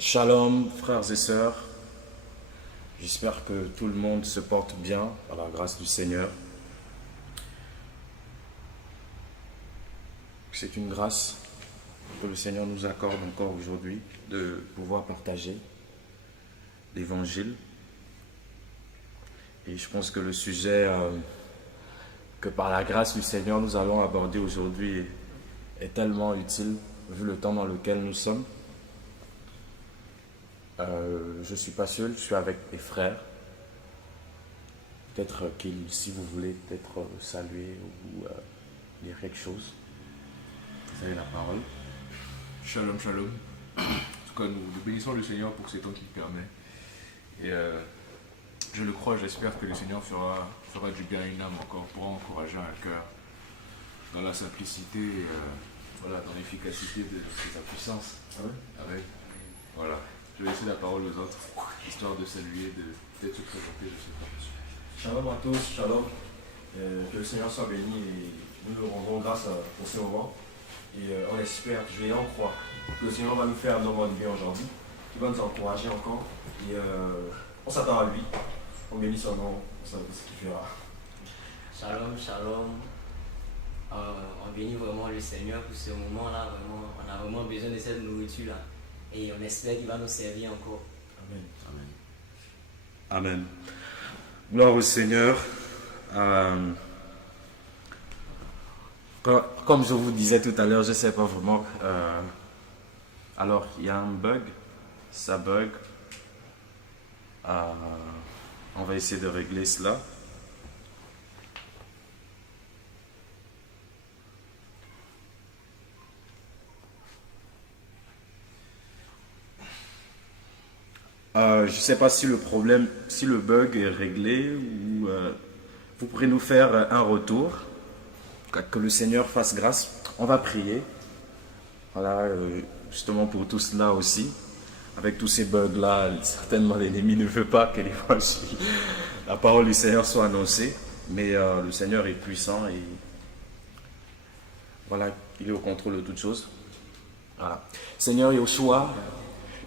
Shalom, frères et sœurs. J'espère que tout le monde se porte bien par la grâce du Seigneur. C'est une grâce que le Seigneur nous accorde encore aujourd'hui de pouvoir partager l'Évangile. Et je pense que le sujet que par la grâce du Seigneur nous allons aborder aujourd'hui est tellement utile vu le temps dans lequel nous sommes. Je ne suis pas seul, je suis avec mes frères. Peut-être si vous voulez, peut-être saluer ou dire quelque chose. Vous avez la parole. Shalom, shalom. En tout cas, nous bénissons le Seigneur pour ces temps qu'il permet. Et je le crois, j'espère que le Seigneur fera du bien à une âme encore, pourra encourager un cœur dans la simplicité, dans l'efficacité de sa puissance. Avec. Voilà. Je vais laisser la parole aux autres, histoire de saluer, de peut-être se présenter, je ne sais pas. Shalom à tous, shalom. Que le Seigneur soit béni et nous nous rendons grâce pour ce moment. Et on espère, je vais en croire, que le Seigneur va nous faire un moment de bien aujourd'hui, qu'il va nous encourager encore. Et on s'attend à lui. On bénit son nom, on sait ce qu'il fera. Shalom, shalom. On bénit vraiment le Seigneur pour ce moment-là. Vraiment, on a vraiment besoin de cette nourriture-là. Et on espère qu'il va nous servir encore. Amen. Amen. Amen. Gloire au Seigneur. Comme je vous disais tout à l'heure, je ne sais pas vraiment. Alors, il y a un bug. Ça bug. On va essayer de régler cela. Je ne sais pas si le problème, si le bug est réglé ou vous pourrez nous faire un retour. Que le Seigneur fasse grâce. On va prier. Voilà, justement pour tout cela aussi. Avec tous ces bugs-là, certainement l'ennemi ne veut pas que la parole du Seigneur soit annoncée. Mais le Seigneur est puissant et voilà, il est au contrôle de toutes choses. Voilà. Seigneur Yoshua,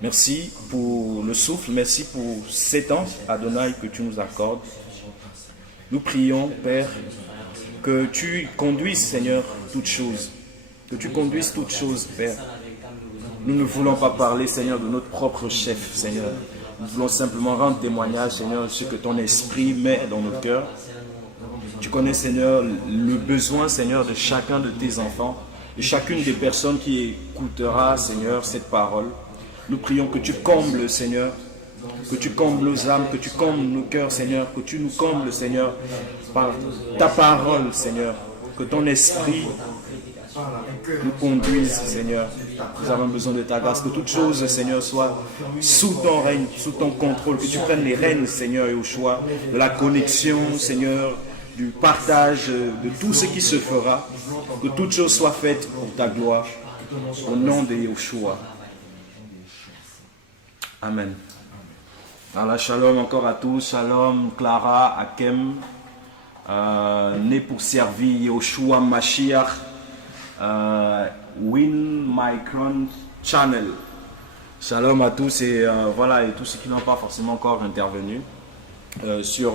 merci pour le souffle, merci pour ces temps, Adonai, que tu nous accordes. Nous prions, Père, que tu conduises, Seigneur, toutes choses. Que tu conduises toutes choses, Père. Nous ne voulons pas parler, Seigneur, de notre propre chef, Seigneur. Nous voulons simplement rendre témoignage, Seigneur, de ce que ton esprit met dans nos cœurs. Tu connais, Seigneur, le besoin, Seigneur, de chacun de tes enfants, de chacune des personnes qui écoutera, Seigneur, cette parole. Nous prions que tu combles, Seigneur, que tu combles nos âmes, que tu combles nos cœurs, Seigneur, que tu nous combles, Seigneur, par ta parole, Seigneur, que ton esprit nous conduise, Seigneur. Nous avons besoin de ta grâce, que toutes choses, Seigneur, soient sous ton règne, sous ton contrôle, que tu prennes les rênes, Seigneur, et au choix de la connexion, Seigneur, du partage de tout ce qui se fera, que toutes choses soient faites pour ta gloire, au nom de Yeshua. Amen. Alors, shalom encore à tous, shalom Clara, Akem, né pour servir Yoshua Mashiach, Win Micron Channel. Shalom à tous et voilà, et tous ceux qui n'ont pas forcément encore intervenu sur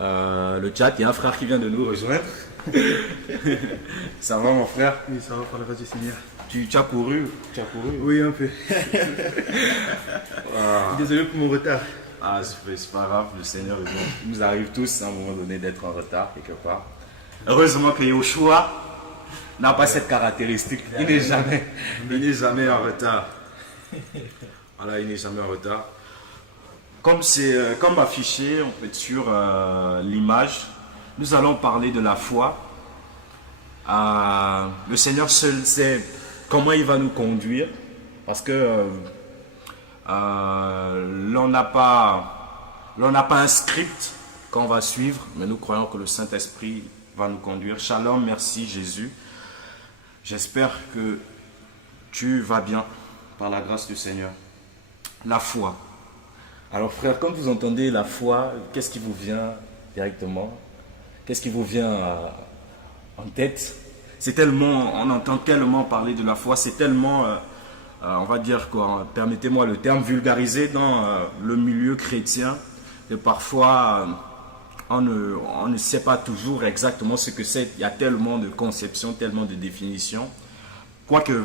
le chat. Il y a un frère qui vient de nous rejoindre. Ça va mon frère? Oui, ça va par la grâce du Seigneur. Tu as couru? Oui, un peu. Désolé pour mon retard. Ah, c'est pas grave, le Seigneur est bon. Il nous arrive tous à un moment donné d'être en retard quelque part. Heureusement que Yoshua n'a pas cette caractéristique. Il n'est jamais en retard. Voilà, il n'est jamais en retard. Comme affiché, on peut être sur l'image, nous allons parler de la foi. Le Seigneur seul sait comment il va nous conduire, parce que l'on n'a pas un script qu'on va suivre, mais nous croyons que le Saint-Esprit va nous conduire. Shalom, merci Jésus. J'espère que tu vas bien par la grâce du Seigneur. La foi. Alors frère, quand vous entendez la foi, qu'est-ce qui vous vient directement? Qu'est-ce qui vous vient en tête? C'est tellement, on entend tellement parler de la foi, c'est tellement on va dire quoi, permettez-moi le terme, vulgarisé dans le milieu chrétien, que parfois on ne sait pas toujours exactement ce que c'est. Il y a tellement de conceptions, tellement de définitions. Quoique,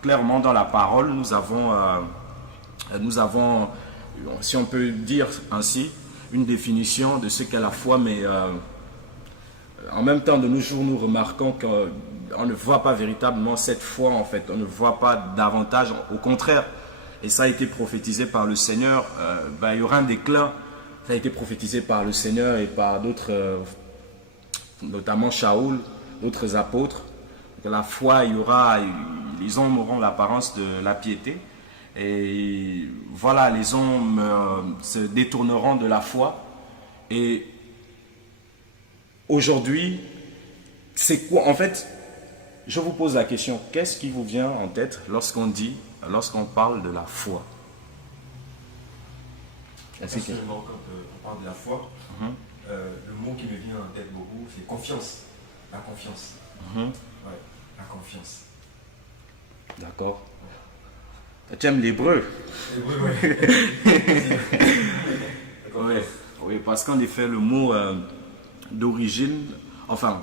clairement, dans la parole, nous avons, si on peut dire ainsi, une définition de ce qu'est la foi, mais en même temps, de nos jours, nous remarquons qu'on ne voit pas véritablement cette foi, en fait. On ne voit pas davantage, au contraire. Et ça a été prophétisé par le Seigneur. Il y aura un déclin. Ça a été prophétisé par le Seigneur et par d'autres, notamment Shaoul, d'autres apôtres. Que la foi, les hommes auront l'apparence de la piété. Et voilà, les hommes se détourneront de la foi. Et aujourd'hui, c'est quoi? En fait, je vous pose la question, qu'est-ce qui vous vient en tête lorsqu'on parle de la foi? Personnellement, quand on parle de la foi, le mot qui me vient en tête beaucoup, c'est confiance. La confiance. Ouais, la confiance. D'accord. Tu aimes l'hébreu? Oui, parce qu'en effet, le mot d'origine, enfin,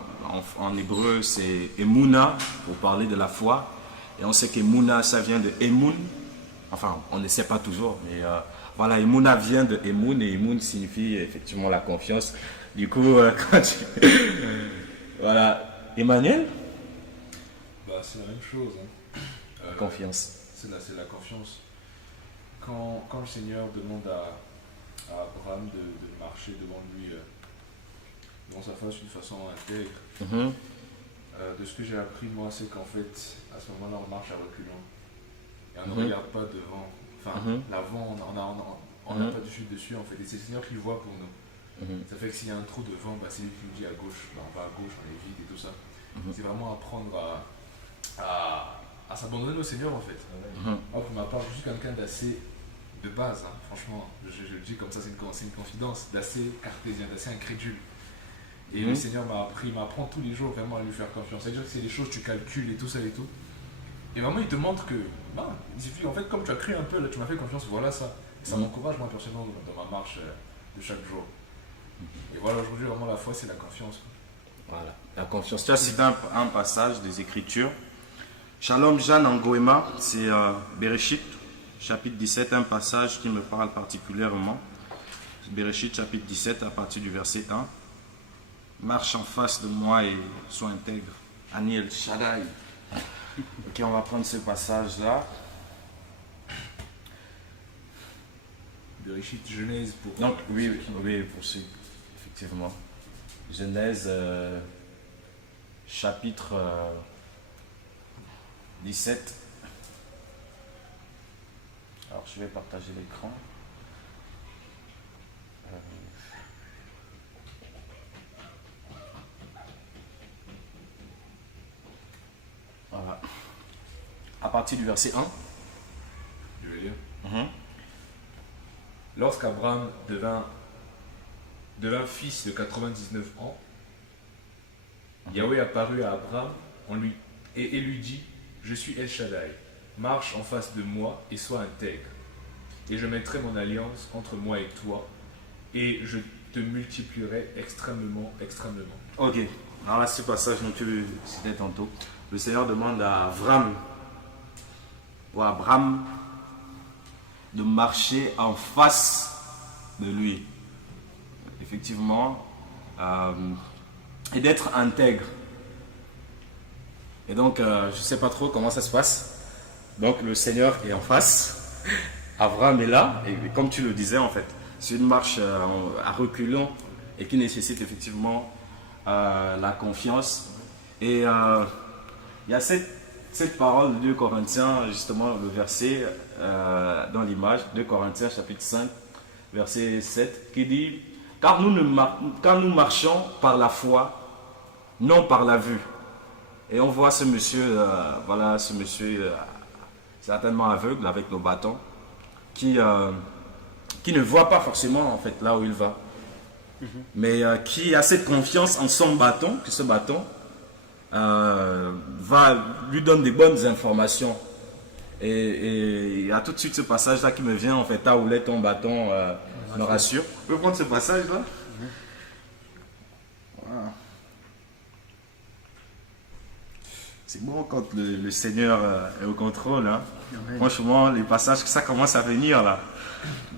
en hébreu, c'est Emouna, pour parler de la foi. Et on sait qu'Emouna, ça vient de Emoun. Enfin, on ne sait pas toujours, mais voilà, Emouna vient de Emoun, et Emoun signifie effectivement la confiance. Du coup, quand tu... Voilà. Emmanuel? C'est la même chose. Confiance. C'est la confiance. Quand le Seigneur demande à Abraham de marcher devant lui, devant sa face d'une façon intègre, de ce que j'ai appris, moi, c'est qu'en fait, à ce moment-là, on marche à reculons. Et on ne regarde pas devant. Enfin, l'avant, on n'a pas de chute dessus, en fait. Et c'est le Seigneur qui voit pour nous. Ça fait que s'il y a un trou devant, c'est lui qui nous dit à gauche. On va à gauche, on est vide et tout ça. C'est vraiment apprendre à s'abandonner au Seigneur, en fait. Moi, pour ma part, je suis quelqu'un d'assez de base, franchement. Je le dis comme ça, c'est une confidence, d'assez cartésien, d'assez incrédule. Et le Seigneur m'apprend tous les jours vraiment à lui faire confiance. C'est-à-dire que c'est des choses, tu calcules et tout ça et tout. Et vraiment, il te montre que, il suffit, en fait, comme tu as cru un peu, là, tu m'as fait confiance, voilà ça. Et ça m'encourage, moi, personnellement, dans ma marche de chaque jour. Et voilà, aujourd'hui, vraiment, la foi, c'est la confiance. Voilà, la confiance. Tu as cité un passage des Écritures. Shalom Jeanne Angoema, c'est Bereshit, chapitre 17, un passage qui me parle particulièrement. Bereshit, chapitre 17, à partir du verset 1. Marche en face de moi et sois intègre. Aniel Shaddai. Ok, on va prendre ce passage-là. Bereshit, Genèse pour... Donc, oui, pour ceux, effectivement. Genèse, chapitre 17. Alors, je vais partager l'écran. Voilà. À partir du verset 1. Je vais lire. Lorsqu'Abraham devint fils de 99 ans, Yahweh apparut à Abraham et lui dit: Je suis El Shaddai, marche en face de moi et sois intègre. Et je mettrai mon alliance entre moi et toi, et je te multiplierai extrêmement, extrêmement. Ok, alors là, ce passage dont tu citais tantôt, le Seigneur demande à Abraham de marcher en face de lui. Effectivement, et d'être intègre. Et donc, je ne sais pas trop comment ça se passe. Donc, le Seigneur est en face, Abraham est là, et comme tu le disais, en fait, c'est une marche à reculons et qui nécessite effectivement la confiance. Et il y a cette parole de 2 Corinthiens, justement, le verset dans l'image, 2 Corinthiens chapitre 5, verset 7, qui dit: car nous marchons par la foi, non par la vue. Et on voit ce monsieur, certainement aveugle avec nos bâtons, qui ne voit pas forcément en fait là où il va, mais qui a cette confiance en son bâton, que ce bâton lui donne des bonnes informations. Et il y a tout de suite ce passage-là qui me vient, en fait, ta houlette, ton bâton me rassure. Tu peux prendre ce passage-là? Voilà. C'est bon quand le Seigneur est au contrôle. Hein. Franchement, les passages, ça commence à venir là.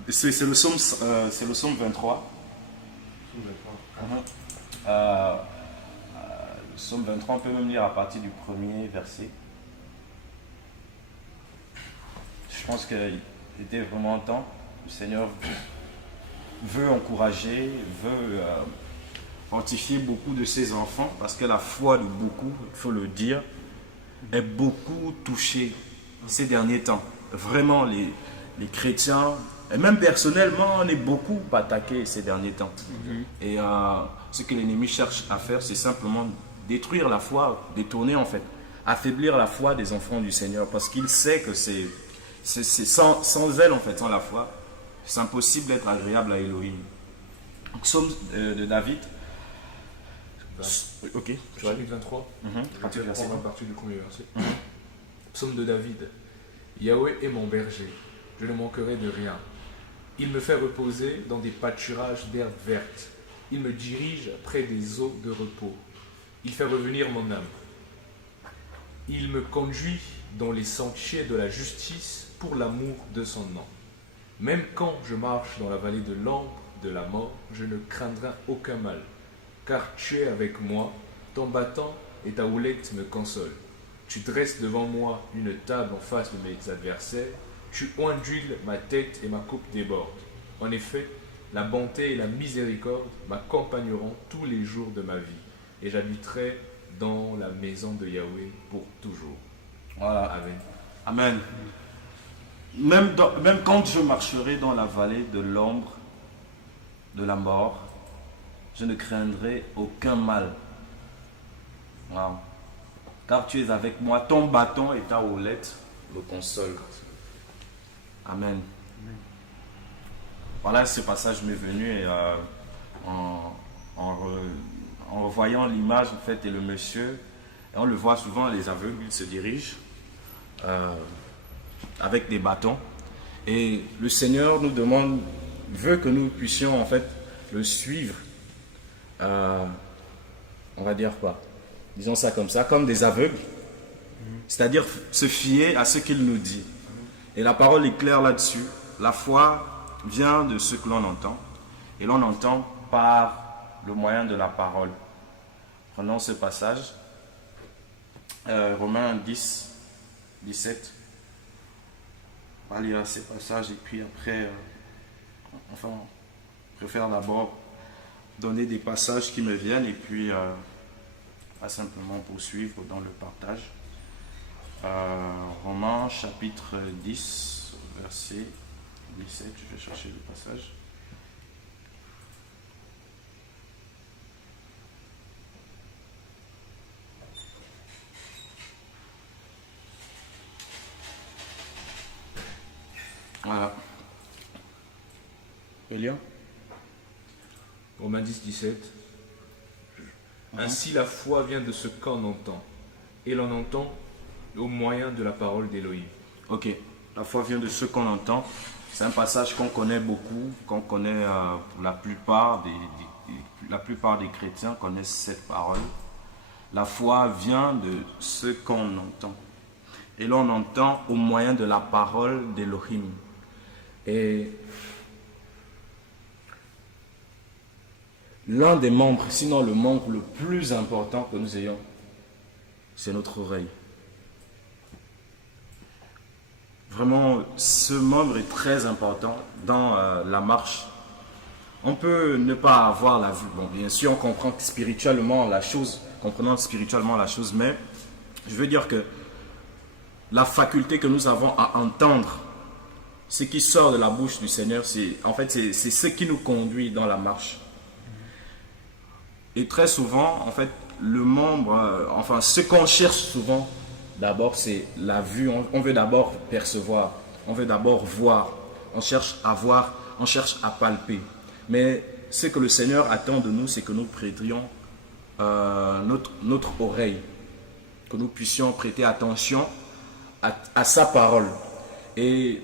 C'est le psaume 23. Le psaume 23, on peut même lire à partir du premier verset. Je pense qu'il était vraiment temps. Le Seigneur veut encourager, veut fortifier beaucoup de ses enfants, parce que la foi de beaucoup, il faut le dire, est beaucoup touchée ces derniers temps. Vraiment, les chrétiens, et même personnellement, on est beaucoup attaqués ces derniers temps. Et ce que l'ennemi cherche à faire, c'est simplement détruire la foi, détourner en fait, affaiblir la foi des enfants du Seigneur, parce qu'il sait que c'est sans elle en fait, sans la foi, c'est impossible d'être agréable à Elohim. Psaume de David. Ok. Chapitre 23, À partir du verset. à partir du premier verset. Psaume de David. Yahweh est mon berger, je ne manquerai de rien. Il me fait reposer dans des pâturages d'herbes vertes. Il me dirige près des eaux de repos. Il fait revenir mon âme. Il me conduit dans les sentiers de la justice pour l'amour de son nom. Même quand je marche dans la vallée de l'ombre de la mort, je ne craindrai aucun mal. Car tu es avec moi, ton bâton et ta houlette me consolent. Tu dresses devant moi une table en face de mes adversaires, tu ondules ma tête et ma coupe déborde. En effet, la bonté et la miséricorde m'accompagneront tous les jours de ma vie, et j'habiterai dans la maison de Yahweh pour toujours. Voilà. Amen. Amen. Même quand je marcherai dans la vallée de l'ombre de la mort, je ne craindrai aucun mal. Wow. Car tu es avec moi, ton bâton et ta houlette me consolent. Amen. Voilà, ce passage m'est venu et en revoyant l'image en fait et le monsieur, et on le voit souvent, les aveugles ils se dirigent avec des bâtons et le Seigneur nous demande, veut que nous puissions en fait le suivre. On va dire quoi? Disons ça comme ça, comme des aveugles, c'est-à-dire se fier à ce qu'il nous dit. Et la parole est claire là-dessus. La foi vient de ce que l'on entend, et l'on entend par le moyen de la parole. Prenons ce passage, Romains 10, 17. On va lire ces passages et puis après, je préfère d'abord donner des passages qui me viennent et puis à simplement poursuivre dans le partage. Romains chapitre 10, verset 17, je vais chercher le passage. Voilà. Elian. Romains 10, 17. Ainsi la foi vient de ce qu'on entend, et l'on entend au moyen de la parole d'Élohim. Ok, la foi vient de ce qu'on entend. C'est un passage qu'on connaît beaucoup, qu'on connaît pour la plupart des chrétiens connaissent cette parole. La foi vient de ce qu'on entend. Et l'on entend au moyen de la parole d'Élohim. Et l'un des membres, sinon le membre le plus important que nous ayons, c'est notre oreille. Vraiment, ce membre est très important dans la marche. On peut ne pas avoir la vue. Bon, bien sûr, on comprend spirituellement la chose, mais je veux dire que la faculté que nous avons à entendre ce qui sort de la bouche du Seigneur, c'est ce qui nous conduit dans la marche. Et très souvent, en fait, le membre, ce qu'on cherche souvent, d'abord, c'est la vue. On veut d'abord percevoir, on veut d'abord voir, on cherche à voir, on cherche à palper. Mais ce que le Seigneur attend de nous, c'est que nous prêtions notre oreille, que nous puissions prêter attention à sa parole. Et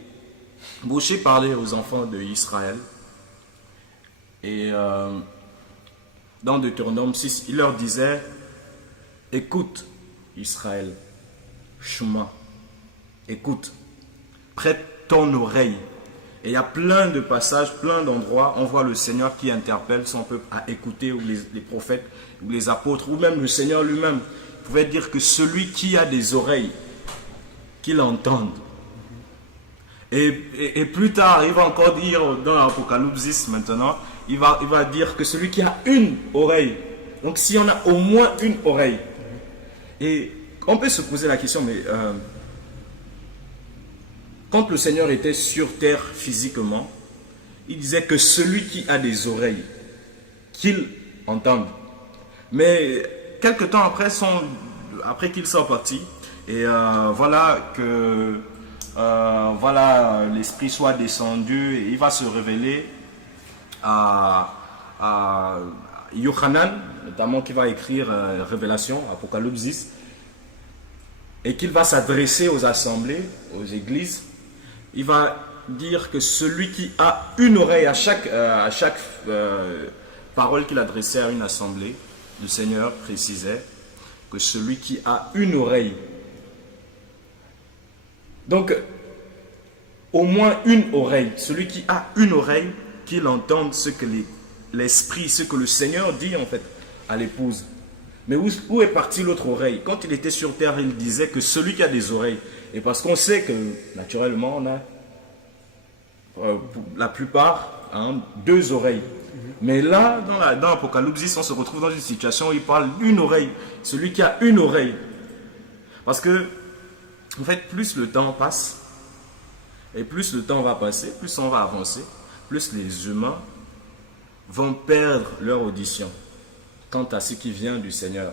Moïse parlait aux enfants d'Israël. Et dans Deutéronome 6, il leur disait, écoute Israël, Shema, écoute, prête ton oreille. Et il y a plein de passages, plein d'endroits, on voit le Seigneur qui interpelle son peuple à écouter, ou les prophètes, ou les apôtres, ou même le Seigneur lui-même pouvait dire que celui qui a des oreilles, qu'il entende. Et plus tard, il va encore dire dans l'Apocalypse maintenant, il va dire que celui qui a une oreille, donc si on a au moins une oreille, et on peut se poser la question, mais quand le Seigneur était sur terre physiquement, il disait que celui qui a des oreilles, qu'il entende. Mais quelque temps après qu'il soit parti, et voilà que l'Esprit soit descendu, et il va se révéler à Yohanan, notamment qui va écrire Révélation, Apocalypse 10, et qu'il va s'adresser aux assemblées, aux églises. Il va dire que celui qui a une oreille à chaque parole qu'il adressait à une assemblée, le Seigneur précisait que celui qui a une oreille. Donc, au moins une oreille. Celui qui a une oreille, qu'il entende ce que l'Esprit, ce que le Seigneur dit en fait à l'épouse. Mais où est partie l'autre oreille? Quand il était sur terre, il disait que celui qui a des oreilles. Et parce qu'on sait que, naturellement, on a, pour la plupart, deux oreilles. Mais là, dans l'Apocalypse, on se retrouve dans une situation où il parle d'une oreille. Celui qui a une oreille. Parce que, en fait, plus le temps passe, et plus le temps va passer, plus on va avancer, plus les humains vont perdre leur audition quant à ce qui vient du Seigneur.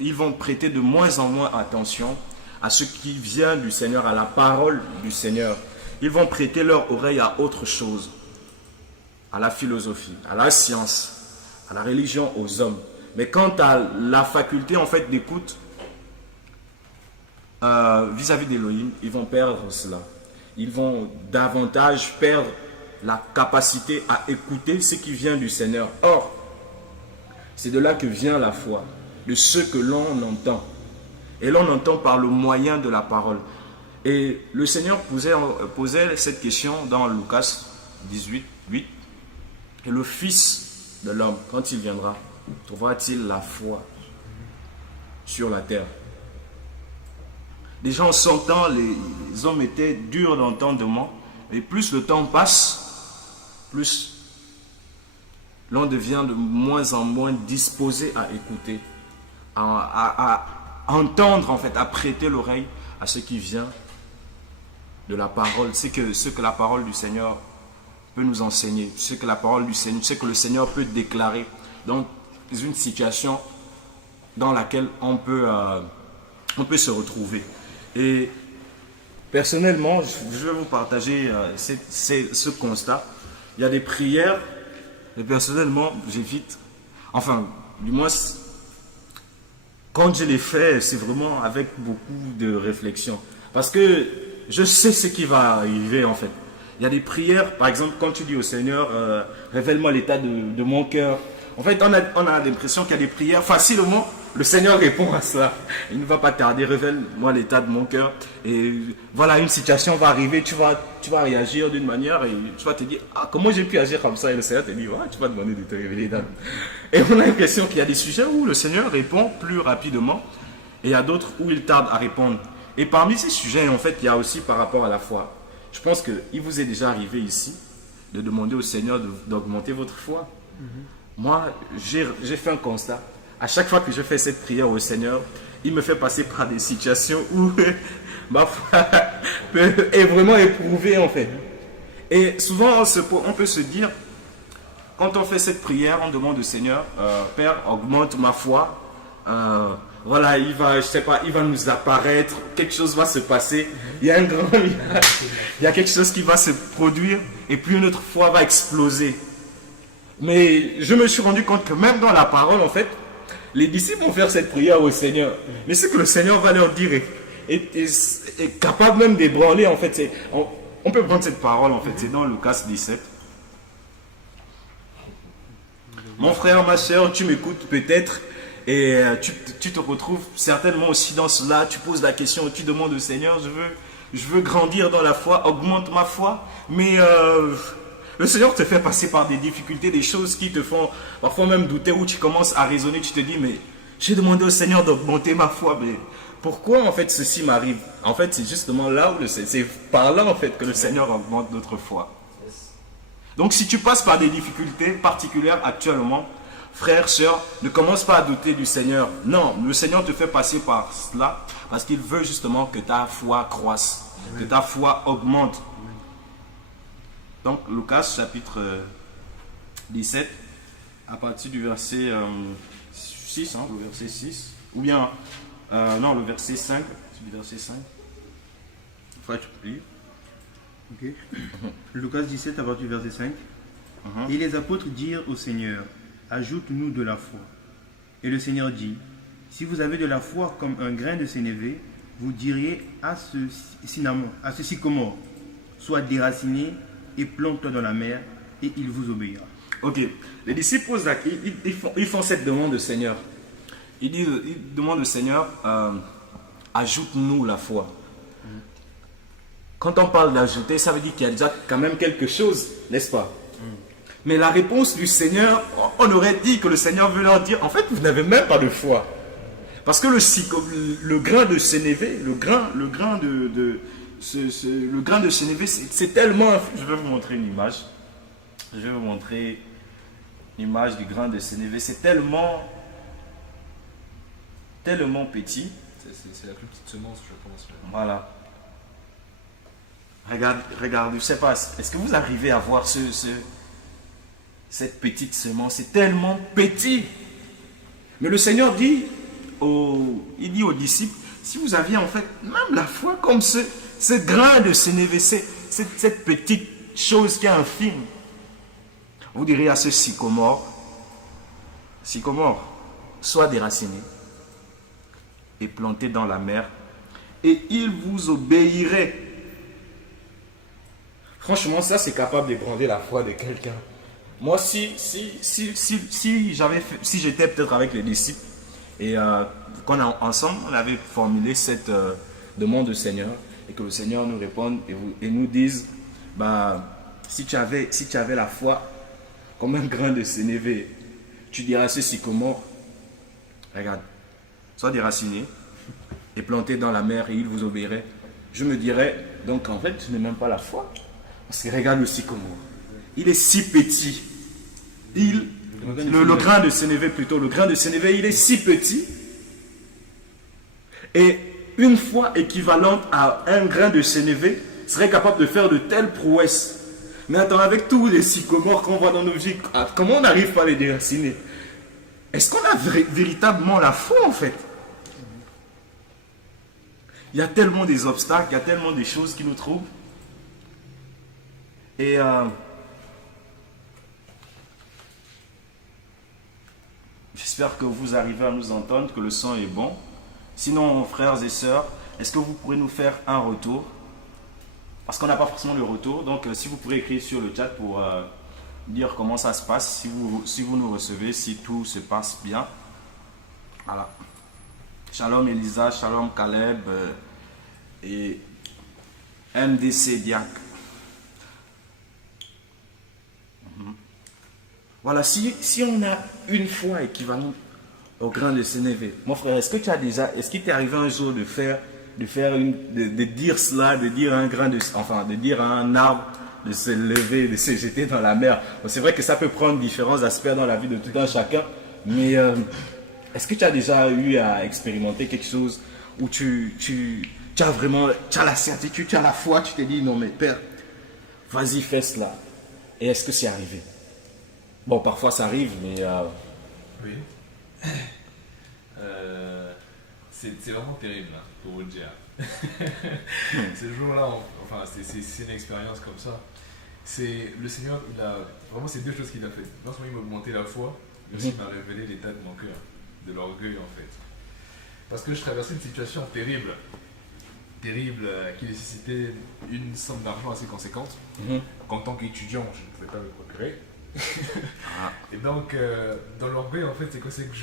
Ils vont prêter de moins en moins attention à ce qui vient du Seigneur, à la parole du Seigneur. Ils vont prêter leur oreille à autre chose, à la philosophie, à la science, à la religion, aux hommes. Mais quant à la faculté en fait d'écoute vis-à-vis d'Élohim, ils vont perdre cela. Ils vont davantage perdre la capacité à écouter ce qui vient du Seigneur. Or, c'est de là que vient la foi, de ce que l'on entend. Et l'on entend par le moyen de la parole. Et le Seigneur posait cette question dans Lucas 18, 8. Et le Fils de l'homme, quand il viendra, trouvera-t-il la foi sur la terre? Les gens s'entendent, les hommes étaient durs d'entendement. Et plus le temps passe, plus l'on devient de moins en moins disposé à écouter, à entendre en fait, à prêter l'oreille à ce qui vient de la parole, ce que la parole du Seigneur peut nous enseigner, ce que la parole du Seigneur, ce que le Seigneur peut déclarer dans une situation dans laquelle on peut se retrouver. Et personnellement, je vais vous partager ce constat. Il y a des prières, et personnellement, j'évite. Enfin, du moins, quand je les fais, c'est vraiment avec beaucoup de réflexion. Parce que je sais ce qui va arriver, en fait. Il y a des prières, par exemple, quand tu dis au Seigneur, révèle-moi l'état de mon cœur. En fait, on a l'impression qu'il y a des prières facilement. Le Seigneur répond à cela. Il ne va pas tarder, révèle-moi l'état de mon cœur. Et voilà, une situation va arriver, tu vas réagir d'une manière et tu vas te dire, ah, comment j'ai pu agir comme ça? Et le Seigneur te dit, ouais, tu vas demander de te révéler d'âme. Et on a l'impression qu'il y a des sujets où le Seigneur répond plus rapidement et il y a d'autres où il tarde à répondre. Et parmi ces sujets, en fait, il y a aussi par rapport à la foi. Je pense qu'il vous est déjà arrivé ici de demander au Seigneur d'augmenter votre foi. Moi, j'ai fait un constat. À chaque fois que je fais cette prière au Seigneur, il me fait passer par des situations où ma foi est vraiment éprouvée en fait. Et souvent, on peut se dire, quand on fait cette prière, on demande au Seigneur, Père, augmente ma foi. Voilà, il va nous apparaître, quelque chose va se passer. Il y a il y a quelque chose qui va se produire et puis une autre foi va exploser. Mais je me suis rendu compte que même dans la parole, en fait, les disciples vont faire cette prière au Seigneur. Mais ce que le Seigneur va leur dire est capable même d'ébranler, en fait. On peut prendre cette parole, en fait, c'est dans Lucas 17. Mon frère, ma soeur, tu m'écoutes peut-être et tu te retrouves certainement aussi dans cela. Tu poses la question, tu demandes au Seigneur, je veux grandir dans la foi, augmente ma foi. Mais le Seigneur te fait passer par des difficultés, des choses qui te font parfois même douter, où tu commences à raisonner, tu te dis, mais j'ai demandé au Seigneur d'augmenter ma foi, mais pourquoi en fait ceci m'arrive? En fait, c'est justement là où c'est par là en fait que le Seigneur augmente notre foi. Donc si tu passes par des difficultés particulières actuellement, frère, sœur, ne commence pas à douter du Seigneur. Non, le Seigneur te fait passer par cela parce qu'il veut justement que ta foi croisse, que ta foi augmente. Donc Lucas chapitre 17, à partir du verset 6, le verset 6, ou bien, non, le verset 5, c'est du verset 5. Enfin, tu peux lire. Ok. Lucas 17 à partir du verset 5. Et les apôtres dirent au Seigneur, ajoute-nous de la foi. Et le Seigneur dit, si vous avez de la foi comme un grain de sénévé, vous diriez à ce cinnamon, à ce sycomore, sois déraciné et plante-toi dans la mer, et il vous obéira. Ok, les disciples posent ils font cette demande au Seigneur. Ils demandent au Seigneur, ajoute-nous la foi. Quand on parle d'ajouter, ça veut dire qu'il y a déjà quand même quelque chose, n'est-ce pas? Mais la réponse du Seigneur, on aurait dit que le Seigneur veut leur dire, en fait, vous n'avez même pas de foi. Parce que le grain de sénévé, le grain de sénévé, c'est tellement... Je vais vous montrer une image. Je vais vous montrer l'image du grain de sénévé. C'est tellement petit. C'est la plus petite semence, je pense. Voilà. Regarde, je ne sais pas, est-ce que vous arrivez à voir cette petite semence? C'est tellement petit. Mais le Seigneur dit aux disciples, si vous aviez en fait même la foi comme ce grain de sénévé, cette petite chose qui est infime, vous direz à ce sycomore, sois déraciné et planté dans la mer, et il vous obéirait. Franchement, ça c'est capable d'ébranler la foi de quelqu'un. Moi, si j'étais peut-être avec les disciples et ensemble on avait formulé cette demande au Seigneur et que le Seigneur nous réponde et nous dise, si tu avais la foi comme un grain de sénévé, tu diras ceci comment? Regarde, sois déraciné et planté dans la mer et il vous obéirait. Je me dirais, donc en fait, tu n'as même pas la foi. Parce que regarde le sycomore. Il est si petit. Le grain de sénévé plutôt. Le grain de sénévé, il est si petit. Et une foi équivalente à un grain de sénévé serait capable de faire de telles prouesses. Mais attends, avec tous les sycomores qu'on voit dans nos vies, comment on n'arrive pas à les déraciner? Est-ce qu'on a véritablement la foi en fait? Il y a tellement des obstacles, il y a tellement des choses qui nous trouvent. Et j'espère que vous arrivez à nous entendre, que le son est bon. Sinon, frères et sœurs, est-ce que vous pourrez nous faire un retour? Parce qu'on n'a pas forcément le retour. Donc, si vous pourrez écrire sur le chat pour dire comment ça se passe, si vous nous recevez, si tout se passe bien. Voilà. Shalom Elisa, shalom Caleb et MDC Diak. Voilà, si on a une foi équivalente au grain de sénévé, mon frère, est-ce qu'il t'est arrivé un jour de dire cela, de dire à un arbre de se lever, de se jeter dans la mer? Bon, c'est vrai que ça peut prendre différents aspects dans la vie de tout un chacun, mais est-ce que tu as déjà eu à expérimenter quelque chose où tu as la certitude, tu as la foi, tu t'es dit non mais Père, vas-y fais cela. Et est-ce que c'est arrivé? Bon, parfois ça arrive, mais... Oui. C'est vraiment terrible, hein, pour vous dire. Ce jour-là, c'est une expérience comme ça. Le Seigneur, vraiment, c'est deux choses qu'il a fait. Non seulement il m'a augmenté la foi, mais aussi il m'a révélé l'état de mon cœur, de l'orgueil en fait. Parce que je traversais une situation terrible. terrible qui nécessitait une somme d'argent assez conséquente. Mhm. Qu'en tant qu'étudiant, je ne pouvais pas me procurer. Ah. Et donc, dans l'orgueil, en fait, c'est quoi? C'est que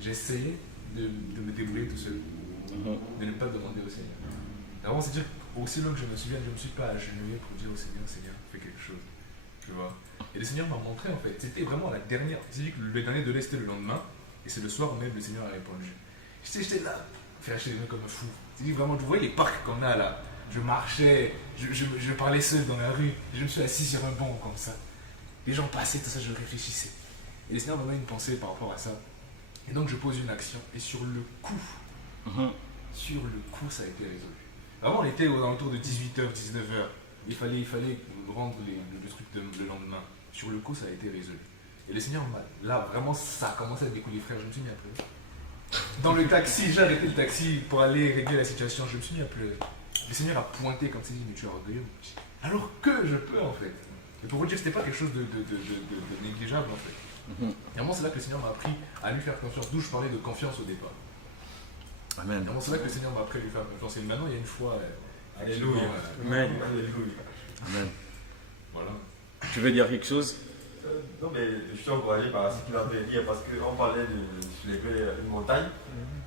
j'ai essayé de me débrouiller tout seul, de ne pas demander au Seigneur. Avant, c'est dire, aussi loin que je me souvienne, je ne me suis pas agenouillé pour dire au Seigneur, Seigneur, fais quelque chose. Tu vois? Et le Seigneur m'a montré, en fait, c'était vraiment la dernière. C'est dit que le dernier de c'était le lendemain, et c'est le soir même le Seigneur a répondu. J'étais là, faire acheter des trucs comme un fou. C'est dit vraiment, vous voyez les parcs qu'on a là. Je marchais, je parlais seul dans la rue, je me suis assis sur un banc comme ça. Les gens passaient, tout ça, je réfléchissais. Et le Seigneur m'a donné une pensée par rapport à ça. Et donc je pose une action, et sur le coup, ça a été résolu. Avant, on était aux alentours de 18h, 19h. Il fallait rendre le truc le lendemain. Sur le coup, ça a été résolu. Et le Seigneur, là, vraiment, ça a commencé à découler, frère. Je me suis mis à pleurer. Dans le taxi, j'ai arrêté le taxi pour aller régler la situation. Je me suis mis à pleurer. Le Seigneur a pointé comme s'il dit, mais tu es orgueilleux. Alors que je peux, en fait. Et pour vous dire, c'était pas quelque chose de négligeable, en fait. Et vraiment, c'est là que le Seigneur m'a appris à lui faire confiance. D'où je parlais de confiance au départ. Amen. Et c'est là que le Seigneur m'a appris à lui faire confiance. Et maintenant, il y a une foi. Alléluia. Amen. Alléluia. Amen. Voilà. Tu veux dire quelque chose? Non, mais je suis encouragé par ce qu'il a fait dire parce qu'on parlait de soulever une montagne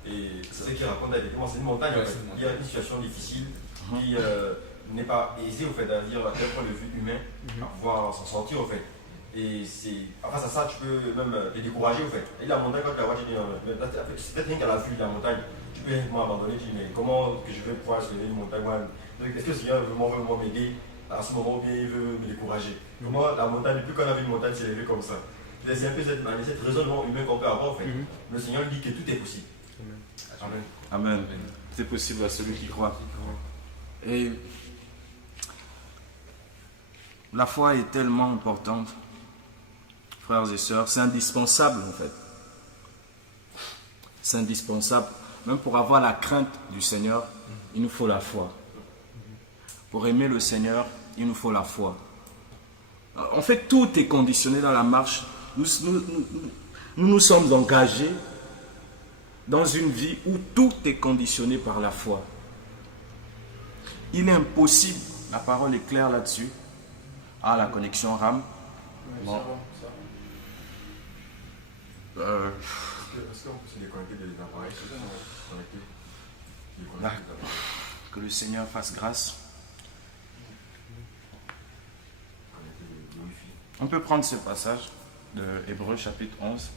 et ce qu'il raconte effectivement, c'est une montagne. En fait. Il y a une situation difficile qui n'est pas aisée, au fait, à dire d'un point de vue humain, à pouvoir s'en sortir, au fait. Et face à ça, tu peux même te décourager, au fait. Et la montagne, quand tu la vois, tu dis, c'est peut-être rien qu'à la vue de la montagne, tu peux vraiment abandonner, tu dis, mais comment que je vais pouvoir soulever une montagne? Est-ce que le Seigneur veut vraiment m'aider à ce moment, ou bien il veut me décourager? Moi, la montagne, depuis qu'on a vu une montagne s'élever comme ça, c'est un peu cette raisonnement humain qu'on peut avoir, en fait. Le Seigneur dit que tout est possible. Amen. Amen. C'est possible à celui qui croit. Et la foi est tellement importante, frères et sœurs, c'est indispensable en fait. C'est indispensable. Même pour avoir la crainte du Seigneur, il nous faut la foi. Pour aimer le Seigneur, il nous faut la foi. En fait, tout est conditionné dans la marche. Nous sommes engagés dans une vie où tout est conditionné par la foi. Il est impossible, la parole est claire là-dessus. Ah, la connexion RAM. Bon. Est-ce qu'on peut se déconnecter des appareils qui sont connectés? Que le Seigneur fasse grâce. On peut prendre ce passage de Hébreux chapitre 11.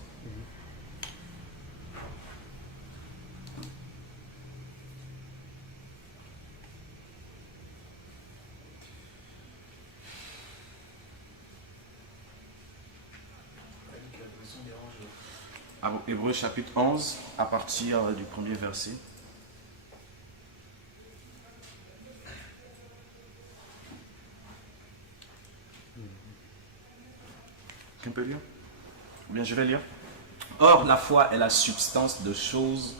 Hébreux chapitre 11, à partir du premier verset. Quelqu'un peut lire? Ou bien je vais lire. Or, la foi est la substance de choses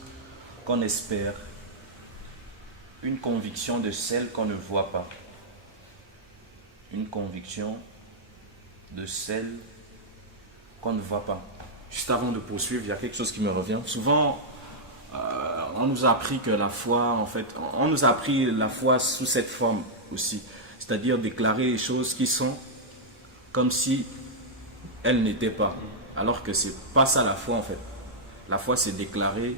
qu'on espère, une conviction de celles qu'on ne voit pas. Une conviction de celles qu'on ne voit pas. Juste avant de poursuivre, il y a quelque chose qui me revient. Souvent, on nous a appris que la foi, en fait, on nous a appris la foi sous cette forme aussi. C'est-à-dire déclarer les choses qui sont comme si elles n'étaient pas. Alors que c'est pas ça la foi, en fait. La foi, c'est déclarer,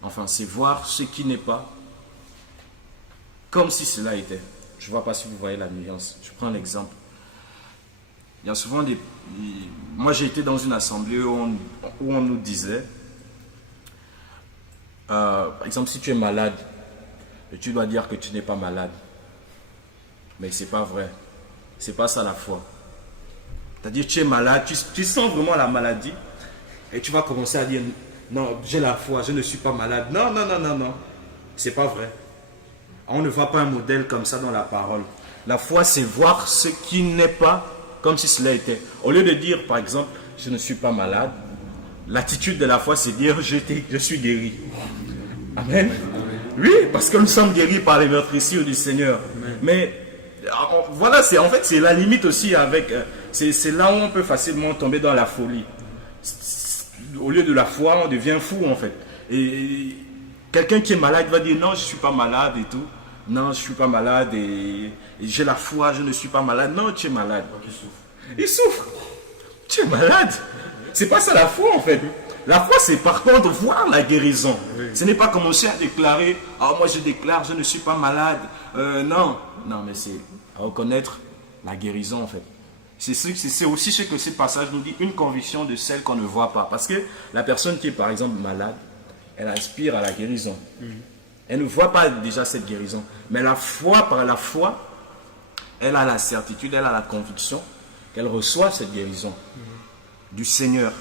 enfin, c'est voir ce qui n'est pas comme si cela était. Je ne vois pas si vous voyez la nuance. Je prends l'exemple. Il y a souvent des... Moi, j'ai été dans une assemblée où on nous disait, par exemple, si tu es malade, tu dois dire que tu n'es pas malade. Mais ce n'est pas vrai. Ce n'est pas ça la foi. C'est-à-dire, tu es malade, tu sens vraiment la maladie, et tu vas commencer à dire, non, j'ai la foi, je ne suis pas malade. Non, non, non, non, non. Ce n'est pas vrai. On ne voit pas un modèle comme ça dans la parole. La foi, c'est voir ce qui n'est pas comme si cela était. Au lieu de dire, par exemple, je ne suis pas malade, l'attitude de la foi, c'est dire, je suis guéri. Amen. Oui, parce que nous sommes guéris par les meurtrissures du Seigneur. Amen. Mais voilà, en fait, c'est la limite aussi avec... C'est là où on peut facilement tomber dans la folie. Au lieu de la foi, on devient fou, en fait. Et quelqu'un qui est malade va dire, non, je ne suis pas malade et tout. non, je ne suis pas malade et j'ai la foi, je ne suis pas malade. Non, tu es malade. Donc il souffre. Il souffre. Tu es malade. C'est pas ça la foi en fait. La foi, c'est par contre voir la guérison. Ce n'est pas commencer à déclarer, ah moi je déclare, je ne suis pas malade. Non, mais c'est à reconnaître la guérison en fait. C'est aussi ce que ce passage nous dit, une conviction de celle qu'on ne voit pas. Parce que la personne qui est par exemple malade, elle aspire à la guérison. Elle ne voit pas déjà cette guérison. Mais la foi, par la foi, elle a la certitude, elle a la conviction qu'elle reçoit cette guérison du Seigneur.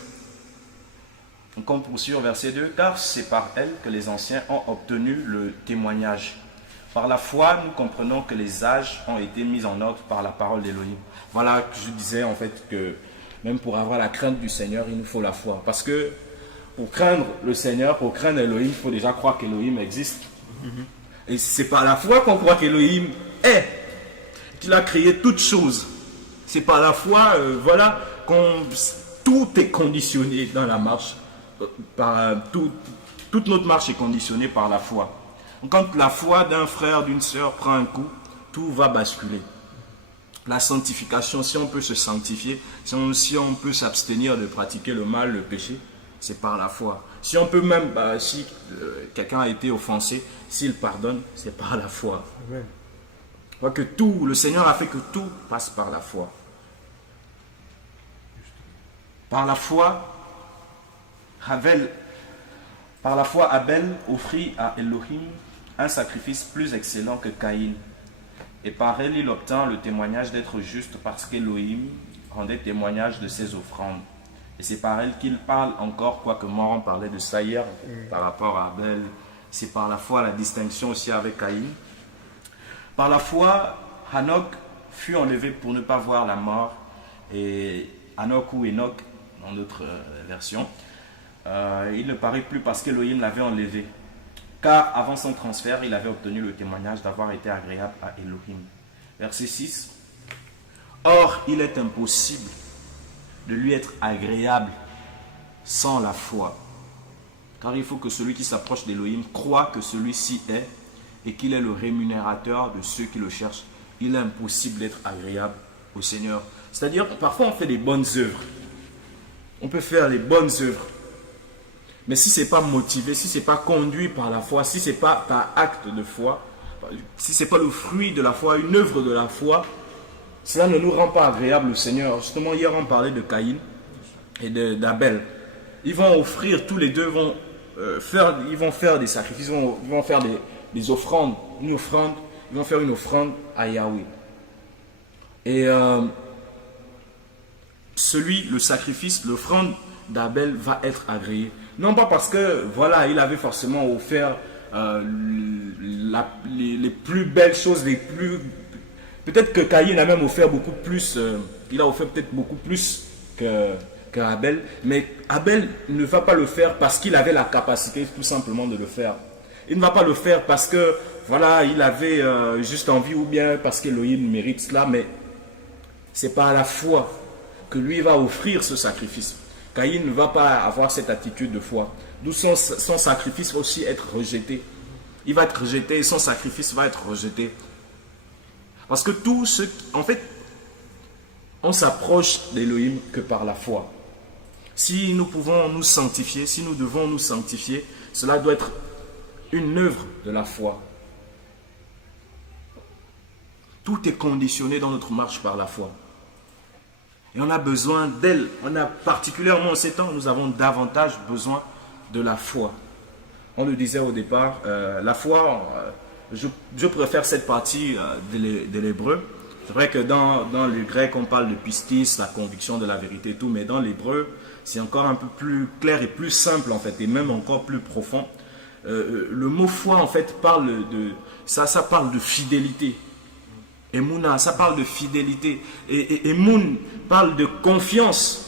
Donc on poursuit au verset 2. Car c'est par elle que les anciens ont obtenu le témoignage. Par la foi, nous comprenons que les âges ont été mis en ordre par la parole d'Élohim. Voilà que je disais en fait que même pour avoir la crainte du Seigneur, il nous faut la foi. Parce que pour craindre le Seigneur, pour craindre Elohim, il faut déjà croire qu'Elohim existe. Et c'est par la foi qu'on croit qu'Elohim est, qu'il a créé toutes choses. C'est par la foi, voilà, tout est conditionné dans la marche. Toute notre marche est conditionnée par la foi. Quand la foi d'un frère, d'une sœur prend un coup, tout va basculer. La sanctification, si on peut se sanctifier, si on peut s'abstenir de pratiquer le mal, le péché, c'est par la foi. Si on peut même, si quelqu'un a été offensé, s'il pardonne, c'est par la foi. Amen. On voit que tout, le Seigneur a fait que tout passe par la foi. Par la foi, Abel offrit à Elohim un sacrifice plus excellent que Caïn. Et par elle, il obtint le témoignage d'être juste parce qu'Elohim rendait témoignage de ses offrandes. Et c'est par elle qu'il parle encore, quoique Moran parlait de ça hier, par rapport à Abel. C'est par la foi la distinction aussi avec Caïn. Par la foi, Hanok fut enlevé pour ne pas voir la mort. Et Hanok ou Enoch, dans d'autres versions, il ne paraît plus parce qu'Elohim l'avait enlevé. Car avant son transfert, il avait obtenu le témoignage d'avoir été agréable à Elohim. Verset 6. Or, il est impossible de lui être agréable sans la foi. Car il faut que celui qui s'approche d'Elohim croit que celui-ci est et qu'il est le rémunérateur de ceux qui le cherchent. Il est impossible d'être agréable au Seigneur. C'est-à-dire, parfois on fait des bonnes œuvres. On peut faire les bonnes œuvres. Mais si ce n'est pas motivé, si ce n'est pas conduit par la foi, si ce n'est pas par acte de foi, si ce n'est pas le fruit de la foi, une œuvre de la foi, cela ne nous rend pas agréable au Seigneur. Justement, hier on parlait de Caïn et d'Abel. Ils vont offrir, tous les deux ils vont faire des sacrifices, ils vont faire des offrandes, ils vont faire une offrande à Yahweh. Et le sacrifice, l'offrande d'Abel va être agréée. Non pas parce que, voilà, il avait forcément offert les plus belles choses, peut-être que Caïn a même offert beaucoup plus, il a offert peut-être beaucoup plus qu'Abel, mais Abel ne va pas le faire parce qu'il avait la capacité tout simplement de le faire. Il ne va pas le faire parce que, voilà, il avait juste envie ou bien parce qu'Elohim mérite cela, mais c'est par la foi que lui va offrir ce sacrifice. Caïn ne va pas avoir cette attitude de foi. D'où son sacrifice va aussi être rejeté. Il va être rejeté et son sacrifice va être rejeté. Parce que en fait, on s'approche d'Elohim que par la foi. Si nous pouvons nous sanctifier, si nous devons nous sanctifier, cela doit être une œuvre de la foi. Tout est conditionné dans notre marche par la foi. Et on a besoin d'elle. On a particulièrement en ces temps, nous avons davantage besoin de la foi. On le disait au départ, la foi, je préfère cette partie de l'hébreu. C'est vrai que dans le grec, on parle de pistis, la conviction de la vérité et tout, mais dans l'hébreu, c'est encore un peu plus clair et plus simple en fait, et même encore plus profond. Le mot foi en fait ça parle de fidélité. Emouna, ça parle de fidélité. Et Emoun parle de confiance.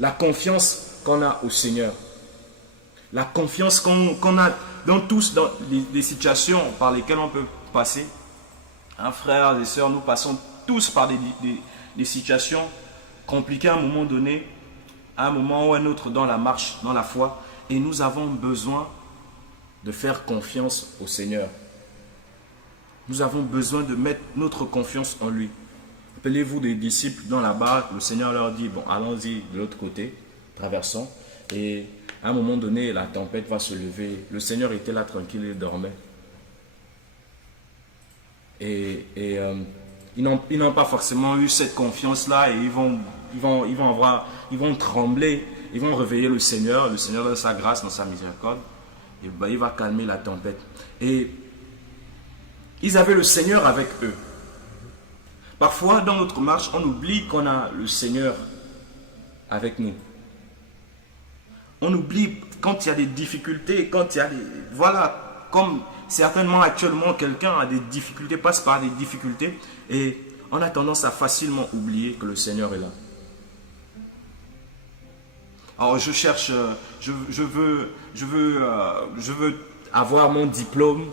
La confiance qu'on a au Seigneur. La confiance qu'on a dans les situations par lesquelles on peut passer. Frères et sœurs, nous passons tous par des situations compliquées à un moment donné, à un moment ou à un autre dans la marche, dans la foi. Et nous avons besoin de faire confiance au Seigneur. Nous avons besoin de mettre notre confiance en lui. Rappelez-vous des disciples dans la barque, le Seigneur leur dit, bon, allons-y de l'autre côté, traversons. Et à un moment donné, la tempête va se lever. Le Seigneur était là tranquille, il dormait. Et ils n'ont pas forcément eu cette confiance-là et ils vont trembler, ils vont réveiller le Seigneur dans sa grâce, dans sa miséricorde. Et ben, il va calmer la tempête. Et ils avaient le Seigneur avec eux. Parfois, dans notre marche, on oublie qu'on a le Seigneur avec nous. On oublie quand il y a des difficultés, quand il y a des... Voilà, comme certainement actuellement quelqu'un a des difficultés, passe par des difficultés, et on a tendance à facilement oublier que le Seigneur est là. Alors je cherche, je veux avoir mon diplôme,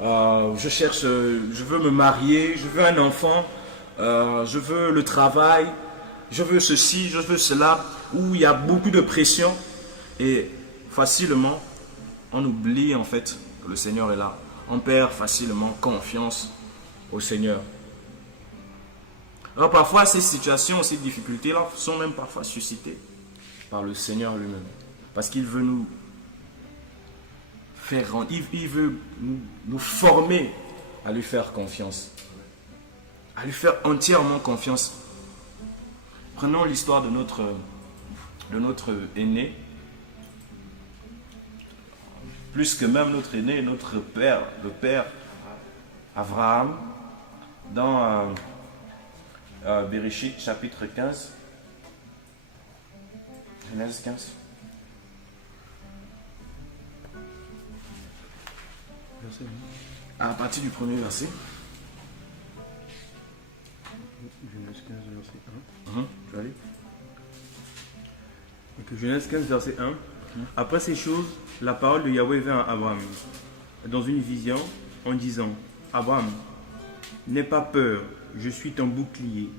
je veux me marier, je veux un enfant, je veux le travail, je veux ceci, je veux cela, où il y a beaucoup de pression et facilement on oublie en fait que le Seigneur est là. On perd facilement confiance au Seigneur. Alors parfois ces situations, ces difficultés-là sont même parfois suscitées par le Seigneur lui-même. Parce qu'il veut nous faire, il veut nous former à lui faire confiance. À lui faire entièrement confiance. Prenons l'histoire de notre aîné. Plus que même notre aîné, notre père, le père Abraham, dans Bereshit chapitre 15. Genèse 15. À partir du premier verset. Genèse 15, verset 1. Tu vas aller? Donc, Genèse 15, verset 1. Après ces choses, la parole de Yahweh vint à Abraham dans une vision en disant: Abraham, n'aie pas peur, je suis ton bouclier,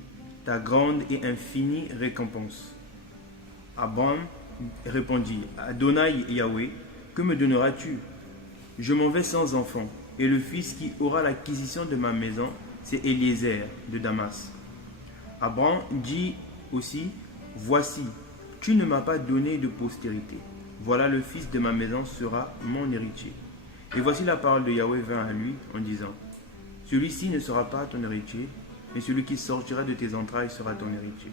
ta grande et infinie récompense. Abraham répondit: Adonai Yahweh, que me donneras-tu? Je m'en vais sans enfant, et le fils qui aura l'acquisition de ma maison, c'est Eliezer de Damas. Abraham dit aussi: Voici, tu ne m'as pas donné de postérité. Voilà, le fils de ma maison sera mon héritier. Et voici la parole de Yahweh vint à lui en disant: Celui-ci ne sera pas ton héritier, mais celui qui sortira de tes entrailles sera ton héritier.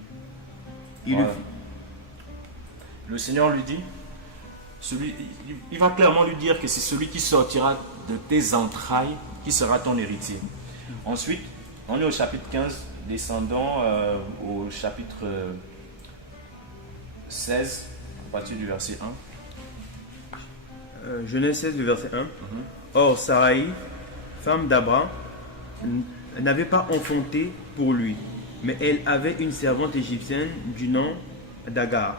Il le fit. Le Seigneur lui dit, il va clairement lui dire que c'est celui qui sortira de tes entrailles qui sera ton héritier. Ensuite, on est au chapitre 15, descendons au chapitre 16, à partir du verset 1. Genèse 16, le verset 1. Or, Sarai, femme d'Abraham, n'avait pas enfanté pour lui, mais elle avait une servante égyptienne du nom d'Agar.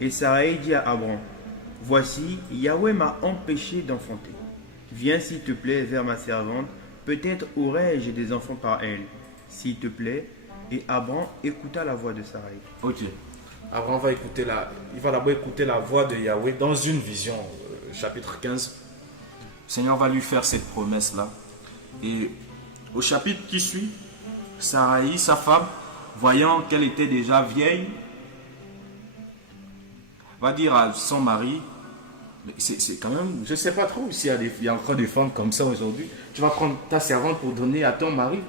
Et Sarai dit à Abraham: Voici, Yahweh m'a empêché d'enfanter. Viens s'il te plaît vers ma servante, peut-être aurai-je des enfants par elle, s'il te plaît. Et Abraham écouta la voix de Sarai. Ok. Abraham va d'abord écouter la voix de Yahweh dans une vision, chapitre 15. Le Seigneur va lui faire cette promesse-là. Et au chapitre qui suit, Sarai, sa femme, voyant qu'elle était déjà vieille, va dire à son mari, c'est quand même, je ne sais pas trop s'il y a encore des femmes comme ça aujourd'hui, tu vas prendre ta servante pour donner à ton mari?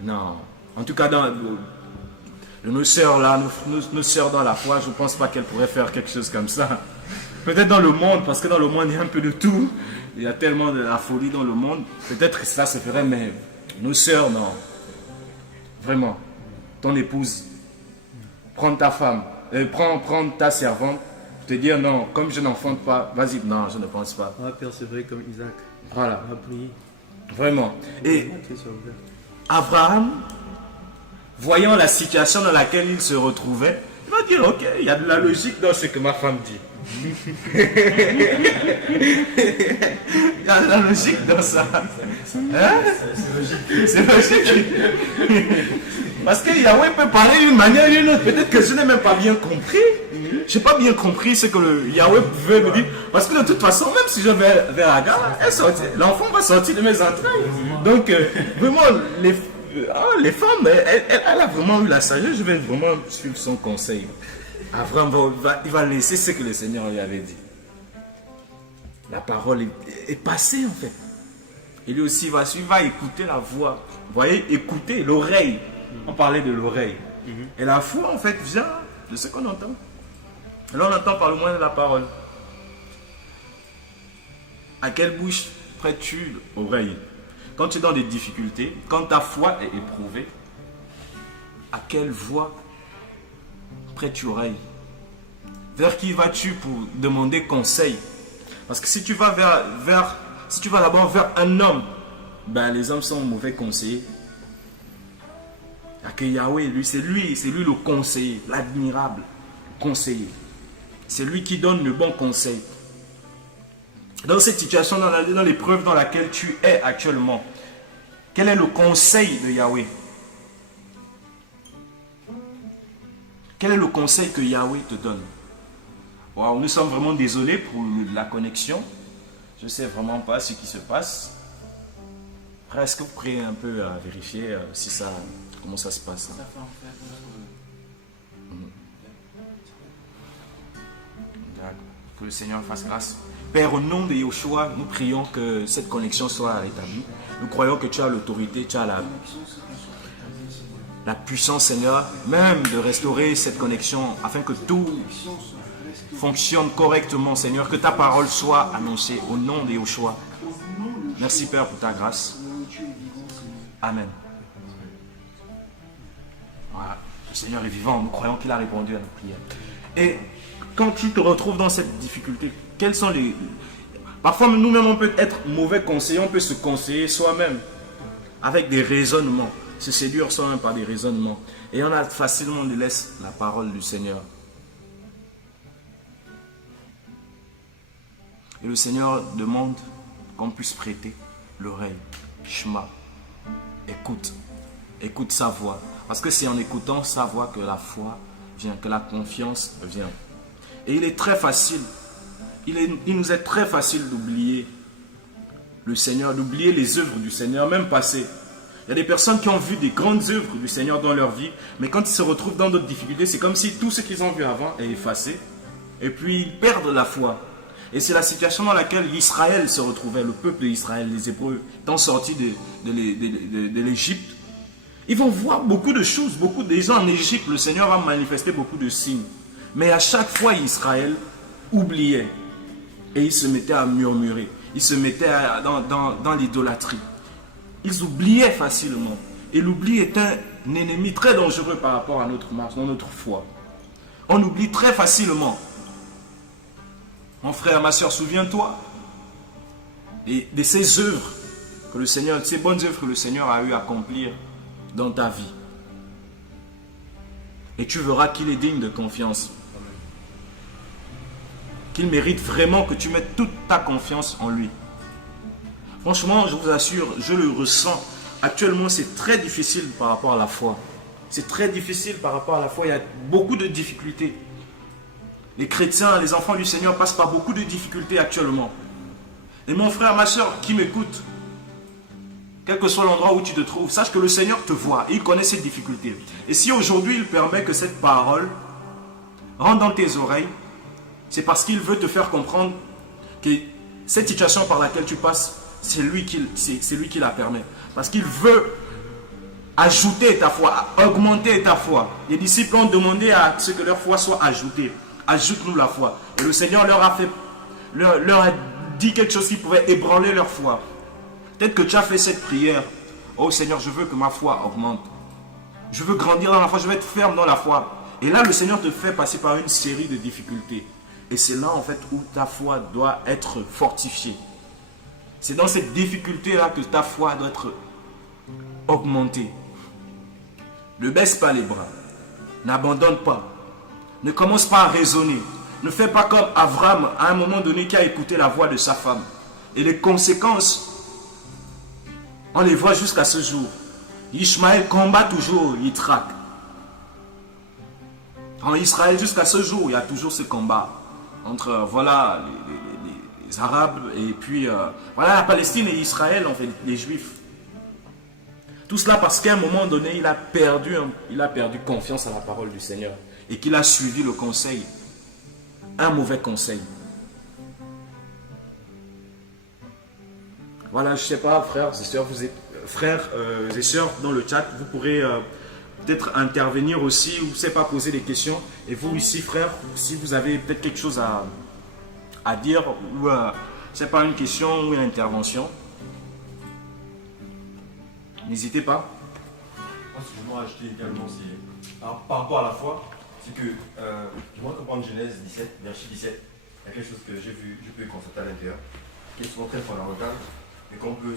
Non. En tout cas, dans nos sœurs là, nos sœurs dans la foi, je ne pense pas qu'elles pourraient faire quelque chose comme ça. Peut-être dans le monde, parce que dans le monde, il y a un peu de tout. Il y a tellement de la folie dans le monde. Peut-être que cela se ferait, mais nos sœurs, non. Vraiment. Ton épouse, prends ta femme, prends ta servante, te dire non, comme je n'enfante pas, vas-y, non, je ne pense pas. On va persévérer comme Isaac. Voilà. On va prier. Vraiment. Et Abraham, voyant la situation dans laquelle il se retrouvait, il va dire, ok, il y a de la logique dans ce que ma femme dit. Il y a de la logique dans ça. Hein? C'est logique. Parce que Yahweh peut parler d'une manière ou d'une autre. Peut-être que je n'ai même pas bien compris. j'ai pas bien compris ce que le Yahweh pouvait me dire. Parce que de toute façon, même si je vais vers Agar, l'enfant va sortir de mes entrailles. Donc, vraiment, les femmes, elle a vraiment eu la sagesse. Je vais vraiment suivre son conseil. Abraham il va laisser ce que le Seigneur lui avait dit. La parole est passée en fait. Et lui aussi va suivre, va écouter la voix. Vous voyez, écouter l'oreille. On parlait de l'oreille. Et la foi en fait vient de ce qu'on entend. Et là on entend par le moyen de la parole. À quelle bouche prêtes-tu l'oreille? Quand tu es dans des difficultés, quand ta foi est éprouvée, à quelle voix prêtes-tu l'oreille? Vers qui vas-tu pour demander conseil? Parce que si tu vas si tu vas d'abord vers un homme, ben les hommes sont mauvais conseillers. Alors que Yahweh, lui, c'est lui le conseiller, l'admirable conseiller. C'est lui qui donne le bon conseil. Dans cette situation, dans l'épreuve dans laquelle tu es actuellement, quel est le conseil de Yahweh? Quel est le conseil que Yahweh te donne? Wow, nous sommes vraiment désolés pour la connexion. Je ne sais vraiment pas ce qui se passe. Après, est-ce que vous pourriez un peu vérifier comment ça se passe? Que le Seigneur fasse grâce. Père, au nom de Yahushua, nous prions que cette connexion soit rétablie. Nous croyons que tu as l'autorité, tu as la puissance, Seigneur, même de restaurer cette connexion afin que tout fonctionne correctement, Seigneur, que ta parole soit annoncée au nom de Yahushua. Merci, Père, pour ta grâce. Amen. Voilà. Le Seigneur est vivant, nous croyons qu'il a répondu à nos prières. Et quand tu te retrouves dans cette difficulté, quels sont les... Parfois, nous-mêmes, on peut être mauvais conseillers, on peut se conseiller soi-même avec des raisonnements, se séduire soi-même par des raisonnements. Et on a facilement délaissé la parole du Seigneur. Et le Seigneur demande qu'on puisse prêter l'oreille. Shema. Écoute. Écoute sa voix. Parce que c'est en écoutant sa voix que la foi vient, que la confiance vient. Et il est très facile, il nous est très facile d'oublier le Seigneur, d'oublier les œuvres du Seigneur, même passées. Il y a des personnes qui ont vu des grandes œuvres du Seigneur dans leur vie, mais quand ils se retrouvent dans d'autres difficultés, c'est comme si tout ce qu'ils ont vu avant est effacé. Et puis ils perdent la foi. Et c'est la situation dans laquelle Israël se retrouvait, le peuple d'Israël, les Hébreux, étant sortis de l'Égypte. Ils vont voir beaucoup de choses, déjà en Égypte, le Seigneur a manifesté beaucoup de signes. Mais à chaque fois, Israël oubliait. Et il se mettait à murmurer. Il se mettait dans l'idolâtrie. Ils oubliaient facilement. Et l'oubli est un ennemi très dangereux par rapport à notre marche, dans notre foi. On oublie très facilement. Mon frère, ma soeur, souviens-toi de ces œuvres que le Seigneur, ces bonnes œuvres que le Seigneur a eu à accomplir dans ta vie. Et tu verras qu'il est digne de confiance. Qu'il mérite vraiment que tu mettes toute ta confiance en lui. Franchement, je vous assure, je le ressens. Actuellement, c'est très difficile par rapport à la foi. C'est très difficile par rapport à la foi. Il y a beaucoup de difficultés. Les chrétiens, les enfants du Seigneur passent par beaucoup de difficultés actuellement. Et mon frère, ma soeur qui m'écoute, quel que soit l'endroit où tu te trouves, sache que le Seigneur te voit et il connaît ces difficultés. Et si aujourd'hui il permet que cette parole rentre dans tes oreilles, c'est parce qu'il veut te faire comprendre que cette situation par laquelle tu passes, c'est lui qui la permet. Parce qu'il veut ajouter ta foi, augmenter ta foi. Les disciples ont demandé à ce que leur foi soit ajoutée. Ajoute-nous la foi. Et le Seigneur leur a dit quelque chose qui pouvait ébranler leur foi. Peut-être que tu as fait cette prière. Oh Seigneur, je veux que ma foi augmente. Je veux grandir dans la foi, je veux être ferme dans la foi. Et là, le Seigneur te fait passer par une série de difficultés. Et c'est là en fait où ta foi doit être fortifiée. C'est dans cette difficulté-là que ta foi doit être augmentée. Ne baisse pas les bras. N'abandonne pas. Ne commence pas à raisonner. Ne fais pas comme Abraham à un moment donné qui a écouté la voix de sa femme. Et les conséquences, on les voit jusqu'à ce jour. Ishmaël combat toujours Yitzhak. En Israël, jusqu'à ce jour, il y a toujours ce combat entre voilà, les Arabes et puis voilà, la Palestine et Israël, en fait, les Juifs. Tout cela parce qu'à un moment donné, il a perdu confiance à la parole du Seigneur et qu'il a suivi le conseil, un mauvais conseil. Voilà, je ne sais pas, frères et sœurs, frères et sœurs dans le chat, vous pourrez peut-être intervenir aussi, ou je ne sais pas, poser des questions. Et vous ici, frères, si vous avez peut-être quelque chose à dire, ou je ne sais pas, une question ou une intervention, n'hésitez pas. Moi, ce que je voudrais ajouter également, c'est par rapport à la foi, c'est que je voudrais comprendre Genèse 17, verset 17. Il y a quelque chose que j'ai vu, je peux constater à l'intérieur, qui est souvent très fondamental, mais qu'on peut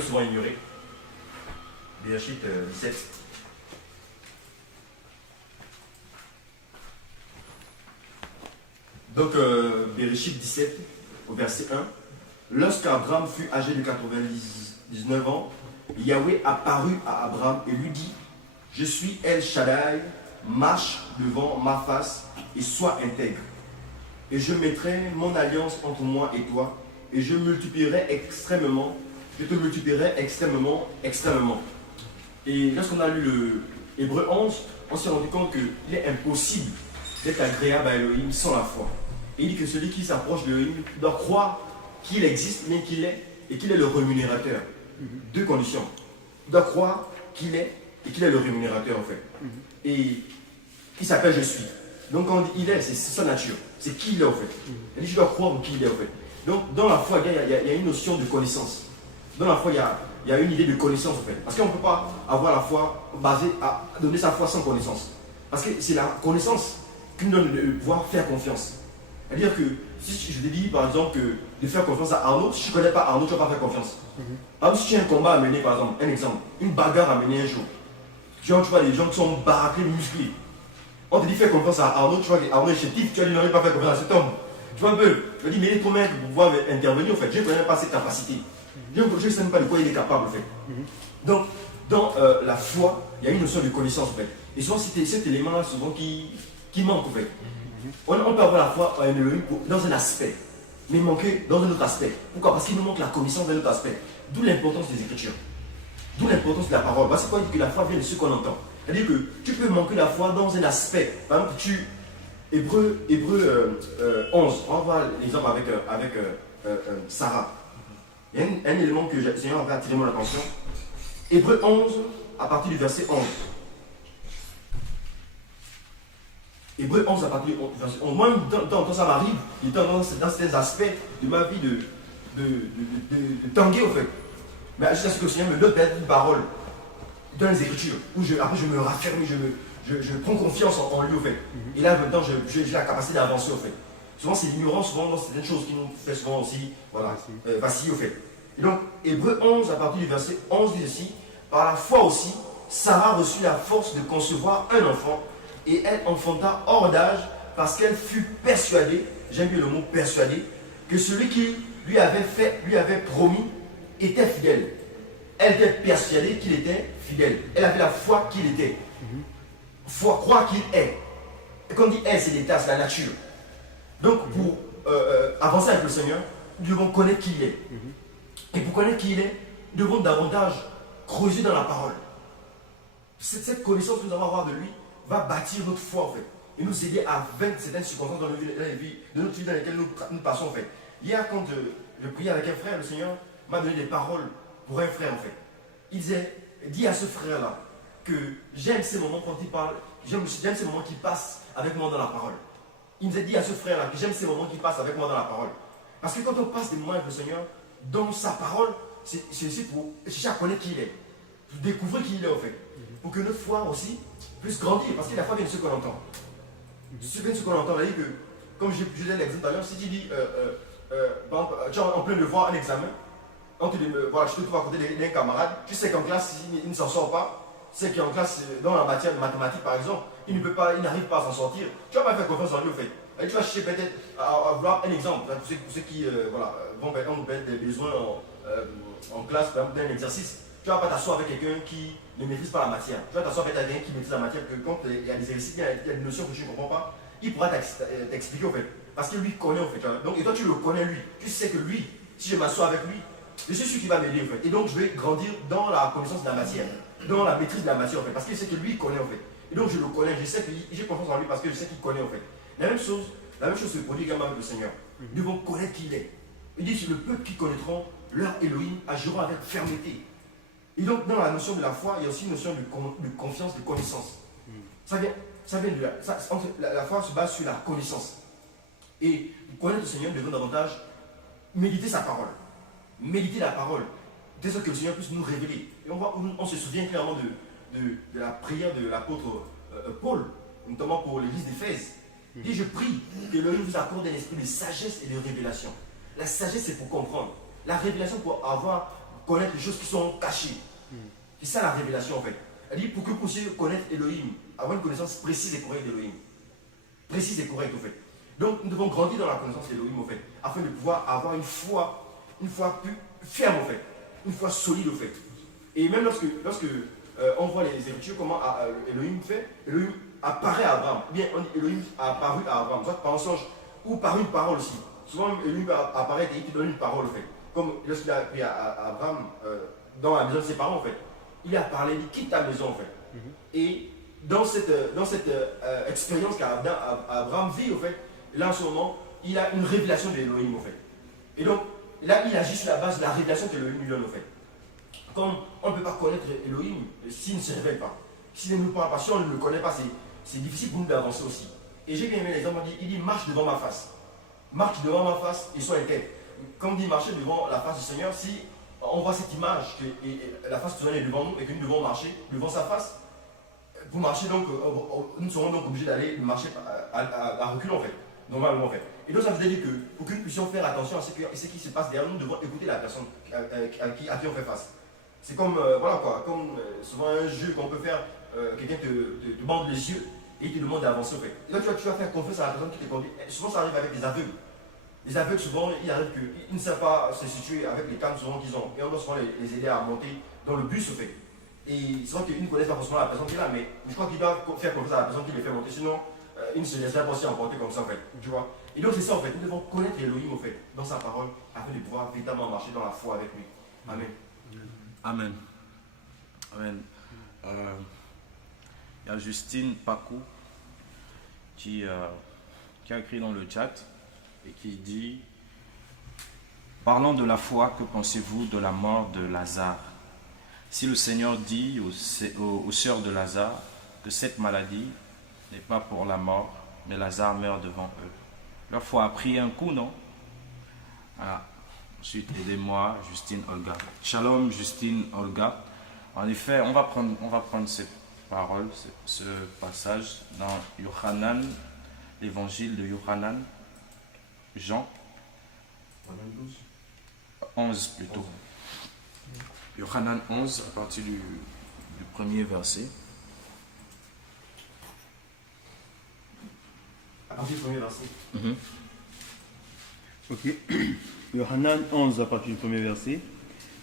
souvent ignorer. Bereshit 17. Donc, Bereshit 17, au verset 1. Lorsqu'Abraham fut âgé de 99 ans, Yahweh apparut à Abraham et lui dit: Je suis El Shaddai, marche devant ma face et sois intègre. Et je mettrai mon alliance entre moi et toi, et je te multiplierai extrêmement, extrêmement. Et lorsqu'on a lu le Hébreu 11, on s'est rendu compte qu'il est impossible d'être agréable à Elohim sans la foi. Et il dit que celui qui s'approche d'Elohim doit croire qu'il existe, mais qu'il est, et qu'il est le rémunérateur. Deux conditions. Il doit croire qu'il est, et qu'il est le rémunérateur en fait. Et il s'appelle Je suis. Donc quand on dit il est, c'est sa nature. C'est qui il est en fait. Il dit je dois croire qui il est en fait. Donc dans la foi, il y a une notion de connaissance. Dans la foi, il y a une idée de connaissance en fait. Parce qu'on ne peut pas avoir la foi basée à donner sa foi sans connaissance. Parce que c'est la connaissance qui nous donne de pouvoir faire confiance. C'est-à-dire que si je te dis par exemple de faire confiance à Arnaud, si je ne connais pas Arnaud, tu ne vas pas faire confiance. Par exemple, si tu as un combat à mener, par exemple, un exemple, une bagarre à mener un jour, tu vois des gens qui sont baraqués, musclés. On te dit fais confiance à Arnaud, tu vois qu'Arnaud est chétif, tu vas lui demander pas faire confiance à cet homme. Tu vois un peu, tu vas dire mais il est trop maigre pour pouvoir intervenir en fait, je ne connais pas ses capacités. Je ne sais même pas de quoi il est capable en fait. Donc, dans la foi, il y a une notion de connaissance en fait. Et souvent c'est cet élément-là souvent qui manque en fait. On peut avoir la foi dans un aspect, mais manquer dans un autre aspect. Pourquoi? Parce qu'il nous manque la connaissance d'un autre aspect. D'où l'importance des Écritures. D'où l'importance de la parole. Parce qu'il dit que la foi vient de ce qu'on entend. C'est-à-dire que tu peux manquer la foi dans un aspect. Par exemple, Hébreu 11, on va voir l'exemple avec Sarah. Il y a un élément que le Seigneur avait attiré mon attention. Hébreu 11, à partir du verset 11. Hébreu 11 à partir du verset 11. Moi, quand ça m'arrive, dans certains aspects de ma vie de tanguer au fait. Mais jusqu'à ce que le Seigneur me donne peut-être une parole dans les Écritures, où après je me raffermis, je prends confiance en lui au fait. Et là maintenant j'ai la capacité d'avancer au fait. Souvent c'est l'ignorance, souvent dans certaines choses qui nous fait souvent aussi vaciller au fait. Et donc Hébreu 11 à partir du verset 11 dit ceci: par la foi aussi, Sarah reçut la force de concevoir un enfant, et elle enfanta hors d'âge, parce qu'elle fut persuadée, j'aime bien le mot persuadée, que celui qui lui avait promis était fidèle. Elle était persuadée qu'il était fidèle. Elle avait la foi qu'il était. Foi, croire qu'il est. Et quand on dit est, c'est l'état, c'est la nature. Donc pour avancer avec le Seigneur, nous devons connaître qui il est. Et pour connaître qui il est, nous devons davantage creuser dans la parole. Cette connaissance que nous allons avoir de lui va bâtir notre foi en fait. Et nous aider à vaincre certaines circonstances dans notre vie dans lesquelles nous passons en fait. Hier quand je priais avec un frère, le Seigneur m'a donné des paroles pour un frère en fait. Il disait, dis à ce frère-là que j'aime ces moments quand il parle, j'aime ces moments qu'il passe avec moi dans la parole. Il nous a dit à ce frère-là que j'aime ces moments qu'il passe avec moi dans la parole. Parce que quand on passe des moments avec le Seigneur, dans sa parole, c'est aussi pour chercher à connaître qui il est. Pour découvrir qui il est en fait. Pour que notre foi aussi puisse grandir. Parce que la foi vient de ce qu'on entend. Ce qu'on entend, on a dit que, comme je disais l'exemple tout à l'heure, si tu dis, tu es en plein devoir, un examen, voilà, je te trouve à côté d'un camarade, tu sais qu'en classe, il ne s'en sort pas, tu sais qu'en classe, dans la matière de mathématiques par exemple, il n'arrive pas à s'en sortir, tu ne vas pas faire confiance en lui au fait. Et tu vas chercher peut-être à vouloir un exemple, pour ceux qui vont nous mettre des besoins en classe, par exemple d'un exercice. Tu ne vas pas t'asseoir avec quelqu'un qui ne maîtrise pas la matière. Tu vas t'asseoir avec quelqu'un qui maîtrise la matière, que quand il y a des exercices, il y a des notions que tu ne comprends pas, il pourra t'expliquer en fait. Parce que lui connaît en fait. Donc, et toi tu le connais lui. Tu sais que lui, si je m'assois avec lui, je suis sûr qu'il va m'aider en fait. Et donc je vais grandir dans la connaissance de la matière, dans la maîtrise de la matière en fait. Parce que je sais que lui il connaît en fait. Et donc je le connais, je sais que j'ai confiance en lui parce que je sais qu'il connaît en fait. La même chose se produit également avec le Seigneur. Nous devons connaître qui il est. Il dit, c'est le peuple qui connaîtront leur Elohim agiront avec fermeté. Et donc, dans la notion de la foi, il y a aussi une notion de confiance, de connaissance. Ça vient de la foi se base sur la connaissance. Et pour connaître le Seigneur, nous devons davantage méditer sa parole. Méditer la parole. Dès que le Seigneur puisse nous révéler. Et on se souvient clairement de la prière de l'apôtre Paul, notamment pour l'église d'Éphèse. Il dit, je prie que l'Elohim vous accorde un esprit de sagesse et de révélation. La sagesse, c'est pour comprendre. La révélation, pour connaître les choses qui sont cachées. C'est ça la révélation en fait. Elle dit, pour que vous puissiez connaître Elohim, avoir une connaissance précise et correcte d'Elohim. Précise et correcte en fait. Donc nous devons grandir dans la connaissance d'Elohim en fait, afin de pouvoir avoir une foi plus ferme en fait, une foi solide en fait. Et même lorsque on voit les Écritures, comment Elohim fait, Elohim apparaît à Abraham. Bien, on dit Elohim a apparu à Abraham, soit par un songe ou par une parole aussi. Souvent, Elohim apparaît et il te donne une parole en fait. Comme lorsqu'il a appris à Abraham dans la maison de ses parents en fait. Il a parlé, il quitte ta maison en fait. Et dans cette expérience qu'Abraham vit en fait, là en ce moment, il a une révélation de Elohim en fait. Et donc, là, il agit sur la base de la révélation que Elohim lui donne en fait. Comme on ne peut pas connaître Elohim s'il ne se révèle pas. S'il ne nous parle pas, si on ne le connaît pas, c'est difficile pour nous d'avancer aussi. Et j'ai bien aimé l'exemple, il dit marche devant ma face. Marche devant ma face et sois inquiète. Comme dit marcher devant la face du Seigneur, si on voit cette image que la face du Seigneur est devant nous et que nous devons marcher devant sa face, pour marcher donc, nous serons donc obligés d'aller marcher à reculons en fait, normalement en fait. Et donc ça veut dire que pour que nous puissions faire attention à ce qui se passe derrière nous, nous devons écouter la personne à qui on fait face. C'est comme, voilà quoi, comme souvent un jeu qu'on peut faire, quelqu'un te bande les yeux et il te demande d'avancer en fait. Et là tu vas faire confiance à la personne qui te conduit. Et souvent ça arrive avec des aveugles. Les aveugles souvent, il arrive qu'ils ne savent pas se situer avec les cannes souvent qu'ils ont. Et on doit souvent les aider à monter dans le bus en fait. Et c'est vrai qu'ils ne connaissent pas forcément la personne qui est là, mais je crois qu'ils doivent faire confiance à la personne qui les fait monter, sinon ils ne se laisseraient pas aussi emporter comme ça en fait. Tu vois. Et donc c'est ça en fait, nous devons connaître Elohim en fait, dans sa parole, afin de pouvoir véritablement marcher dans la foi avec lui. Amen. Amen. Amen. Il y a Justine Pakou qui a écrit dans le chat et qui dit: parlant de la foi, que pensez-vous de la mort de Lazare? Si le Seigneur dit aux sœurs de Lazare que cette maladie n'est pas pour la mort, mais Lazare meurt devant eux, leur foi a pris un coup, non? Ah. Ensuite, aidez-moi, Justine Olga. Shalom, Justine Olga. En effet, on va prendre cette parole, ce passage dans Yohanan, l'évangile de Yohanan, Jean 11 plutôt. Yohanan 11, à partir du premier verset. À partir du premier verset. Ok. Yohanan 11 à partir du premier verset.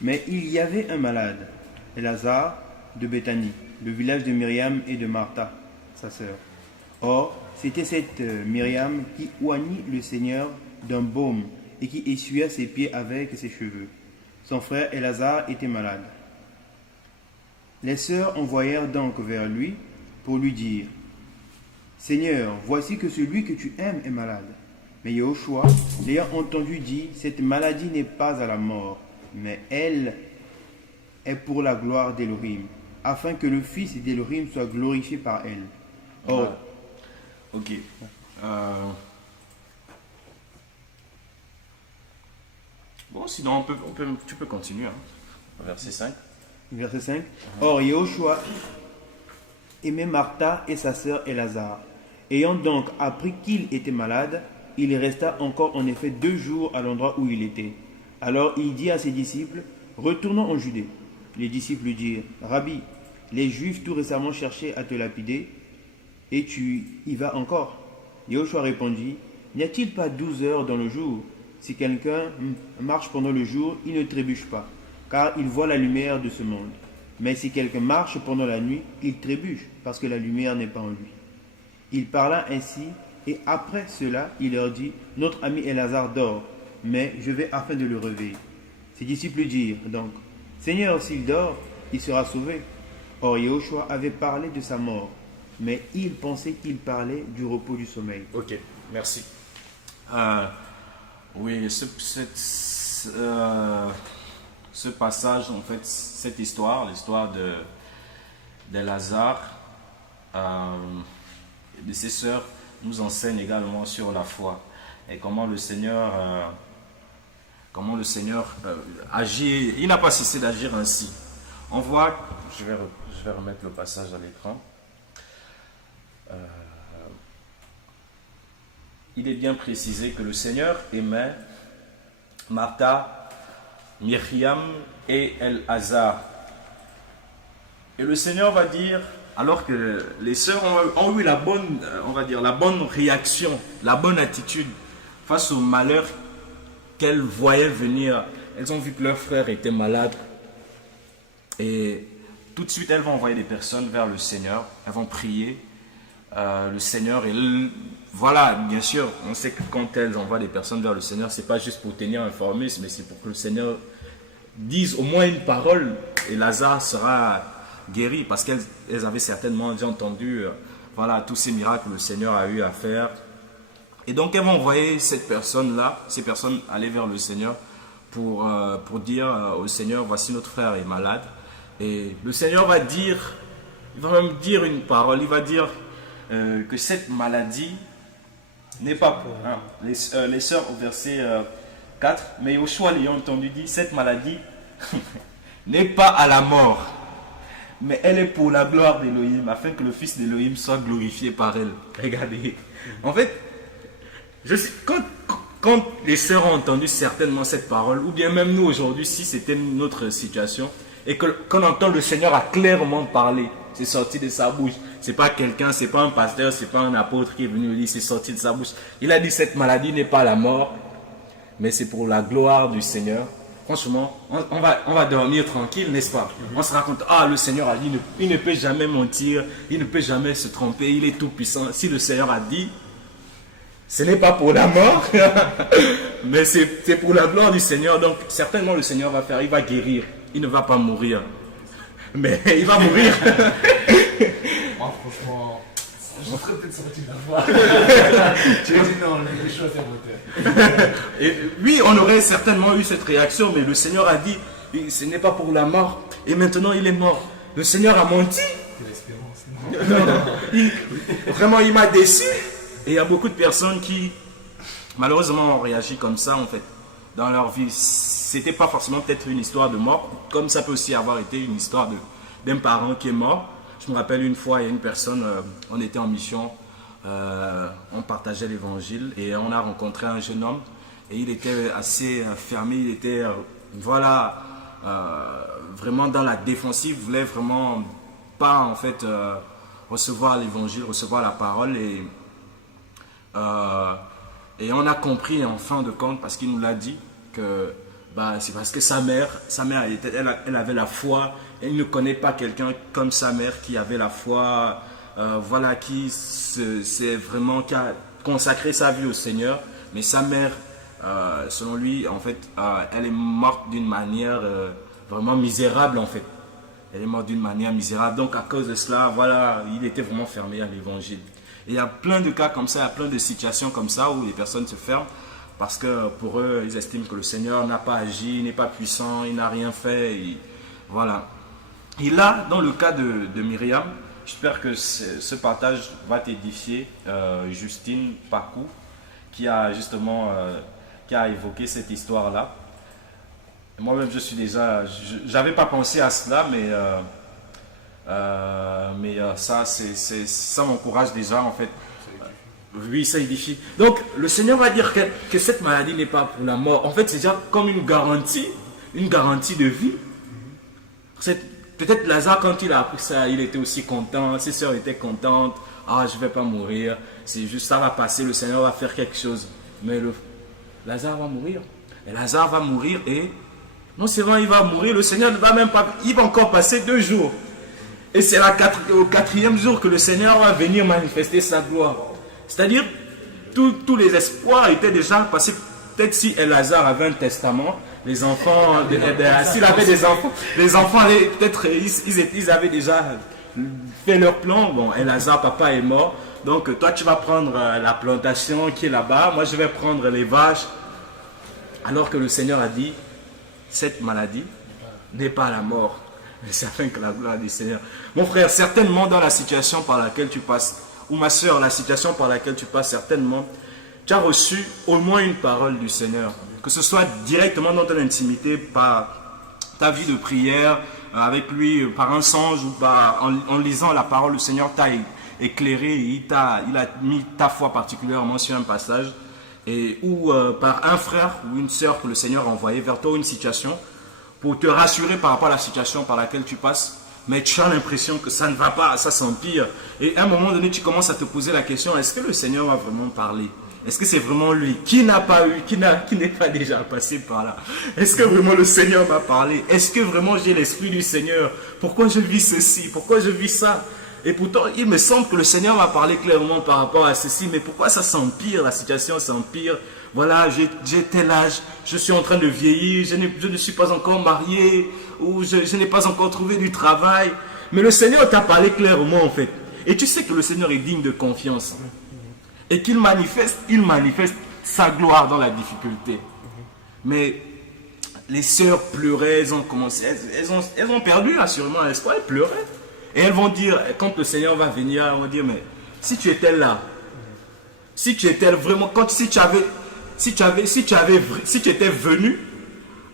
Mais il y avait un malade, Lazare de Béthanie, le village de Myriam et de Martha, sa sœur. Or, c'était cette Myriam qui oignit le Seigneur d'un baume et qui essuya ses pieds avec ses cheveux. Son frère Lazare était malade. Les sœurs envoyèrent donc vers lui pour lui dire: Seigneur, voici que celui que tu aimes est malade. Mais Yahushua, l'ayant entendu, dit: cette maladie n'est pas à la mort, mais elle est pour la gloire d'Elohim, afin que le Fils d'Elohim soit glorifié par elle. Or, ok. Bon, sinon tu peux continuer. Hein. Verset 5. Verset 5. Or, Yahushua aimait Martha et sa sœur Lazare. Ayant donc appris qu'il était malade, il resta encore en effet 2 jours à l'endroit où il était. Alors il dit à ses disciples: retournons en Judée. Les disciples lui dirent: Rabbi, les Juifs tout récemment cherchaient à te lapider, et tu y vas encore? Yahushua répondit: n'y a-t-il pas 12 heures dans le jour? Si quelqu'un marche pendant le jour, il ne trébuche pas, car il voit la lumière de ce monde. Mais si quelqu'un marche pendant la nuit, il trébuche, parce que la lumière n'est pas en lui. Il parla ainsi, et après cela, il leur dit, notre ami Lazare dort, mais je vais afin de le réveiller. Ses disciples dirent donc, Seigneur, s'il dort, il sera sauvé. Or, Yahushua avait parlé de sa mort, mais il pensait qu'il parlait du repos du sommeil. Ok, merci. Oui, ce passage, en fait, cette histoire, l'histoire de Lazare, de ses sœurs, nous enseigne également sur la foi et comment le Seigneur agit. Il n'a pas cessé d'agir ainsi. On voit, je vais remettre le passage à l'écran. Il est bien précisé que le Seigneur aimait Martha, Myriam et El-Hazar. Et le Seigneur va dire, alors que les sœurs ont eu la bonne, on va dire, la bonne réaction, la bonne attitude face au malheur qu'elles voyaient venir. Elles ont vu que leur frère était malade. Et tout de suite, elles vont envoyer des personnes vers le Seigneur. Elles vont prier le Seigneur. Et voilà, bien sûr, on sait que quand elles envoient des personnes vers le Seigneur, c'est pas juste pour tenir informé, mais c'est pour que le Seigneur dise au moins une parole et Lazare sera guéri, parce qu'elles avaient certainement déjà entendu voilà, tous ces miracles que le Seigneur a eu à faire. Et donc elles vont envoyer ces personnes aller vers le Seigneur pour dire au Seigneur, voici notre frère est malade. Et le Seigneur va dire, il va même dire une parole, il va dire que cette maladie n'est pas pour les sœurs au verset 4, mais Yoshua l'ayant entendu dit, cette maladie n'est pas à la mort, mais elle est pour la gloire d'Élohim, afin que le Fils d'Élohim soit glorifié par elle. Regardez, en fait, quand les sœurs ont entendu certainement cette parole, ou bien même nous aujourd'hui, si c'était notre situation, et qu'on entend le Seigneur a clairement parlé, c'est sorti de sa bouche. C'est pas quelqu'un, c'est pas un pasteur, c'est pas un apôtre qui est venu dire, c'est sorti de sa bouche. Il a dit cette maladie n'est pas la mort, mais c'est pour la gloire du Seigneur. Franchement, on va dormir tranquille, n'est-ce pas? On se raconte, le Seigneur a dit, il ne peut jamais mentir, il ne peut jamais se tromper, il est tout puissant. Si le Seigneur a dit, ce n'est pas pour la mort, mais c'est pour la gloire du Seigneur. Donc certainement le Seigneur va faire, il va guérir, il ne va pas mourir, mais il va mourir. Moi, franchement, je serais peut-être sorti de la voie. Tu as dit non, les choses c'est moteur. Et oui, on aurait certainement eu cette réaction, mais le Seigneur a dit, ce n'est pas pour la mort, et maintenant il est mort. Le Seigneur a menti. C'est l'espérance. Vraiment, il m'a déçu. Et il y a beaucoup de personnes qui, malheureusement, ont réagi comme ça, en fait, dans leur vie. C'était pas forcément peut-être une histoire de mort, comme ça peut aussi avoir été une histoire d'un parent qui est mort. Je me rappelle une fois, il y a une personne, on était en mission, on partageait l'évangile et on a rencontré un jeune homme et il était assez fermé, il était vraiment dans la défensive, il voulait vraiment pas en fait recevoir l'évangile, recevoir la parole et on a compris en fin de compte, parce qu'il nous l'a dit, que c'est parce que sa mère elle avait la foi. Elle ne connaît pas quelqu'un comme sa mère qui avait la foi, qui a consacré sa vie au Seigneur. Mais sa mère, selon lui, en fait, elle est morte d'une manière vraiment misérable, en fait. Elle est morte d'une manière misérable. Donc, à cause de cela, il était vraiment fermé à l'évangile. Et il y a plein de cas comme ça, il y a plein de situations comme ça où les personnes se ferment parce que pour eux, ils estiment que le Seigneur n'a pas agi, n'est pas puissant, il n'a rien fait. Voilà. Et là, dans le cas de Myriam, j'espère que ce partage va t'édifier. Justine Pacou, qui a justement évoqué cette histoire-là. Moi-même, j'avais pas pensé à cela, mais ça m'encourage déjà, en fait. Oui, ça édifie. Donc, le Seigneur va dire que cette maladie n'est pas pour la mort. En fait, c'est déjà comme une garantie de vie. Peut-être Lazare, quand il a appris ça, il était aussi content, ses sœurs étaient contentes. Je ne vais pas mourir, c'est juste ça va passer, le Seigneur va faire quelque chose. Mais Lazare va mourir. Et Lazare va mourir et Non seulement il va mourir, le Seigneur ne va même pas, il va encore passer 2 jours. Et c'est au 4e jour que le Seigneur va venir manifester sa gloire. C'est-à-dire, tous les espoirs étaient déjà passés. Peut-être si Elazar avait un testament, les enfants, s'il avait des enfants, les enfants, peut-être ils avaient déjà fait leur plan. Bon, Elazar, papa est mort. Donc toi, tu vas prendre la plantation qui est là-bas. Moi, je vais prendre les vaches. Alors que le Seigneur a dit, cette maladie n'est pas la mort, mais c'est afin que la gloire du Seigneur. Mon frère, certainement dans la situation par laquelle tu passes, ou ma soeur, la situation par laquelle tu passes, certainement, tu as reçu au moins une parole du Seigneur. Que ce soit directement dans ton intimité, par ta vie de prière, avec lui, par un songe, ou en lisant la parole, le Seigneur t'a éclairé, il a mis ta foi particulièrement sur un passage, ou par un frère ou une sœur que le Seigneur a envoyé vers toi, une situation, pour te rassurer par rapport à la situation par laquelle tu passes, mais tu as l'impression que ça ne va pas, ça s'empire. Et à un moment donné, tu commences à te poser la question, est-ce que le Seigneur va vraiment parler? Est-ce que c'est vraiment lui? Qui n'a pas eu, qui n'est pas déjà passé par là? Est-ce que vraiment le Seigneur m'a parlé? Est-ce que vraiment j'ai l'Esprit du Seigneur? Pourquoi je vis ceci? Pourquoi je vis ça? Et pourtant, il me semble que le Seigneur m'a parlé clairement par rapport à ceci, mais pourquoi ça s'empire? La situation s'empire. Voilà, j'ai tel âge, je suis en train de vieillir, je ne suis pas encore marié, ou je n'ai pas encore trouvé du travail. Mais le Seigneur t'a parlé clairement en fait. Et tu sais que le Seigneur est digne de confiance. Et qu'il manifeste sa gloire dans la difficulté. Mais les sœurs pleuraient, elles ont commencé, elles ont perdu assurément l'espoir, elles pleuraient. Et elles vont dire, quand le Seigneur va venir, elles vont dire, mais si tu étais là, si tu étais vraiment, si tu étais venu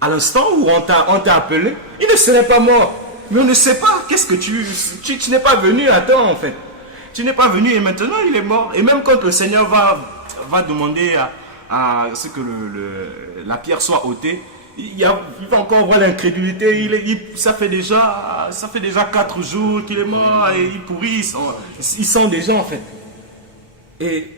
à l'instant où on t'a appelé, il ne serait pas mort. Mais on ne sait pas, qu'est-ce que tu n'es pas venu à temps en fait. Tu n'es pas venu et maintenant il est mort. Et même quand le Seigneur va demander à ce que la pierre soit ôtée, il va encore voir l'incrédulité. Ça fait déjà 4 jours qu'il est mort et il pourrit. Il sent déjà en fait. Et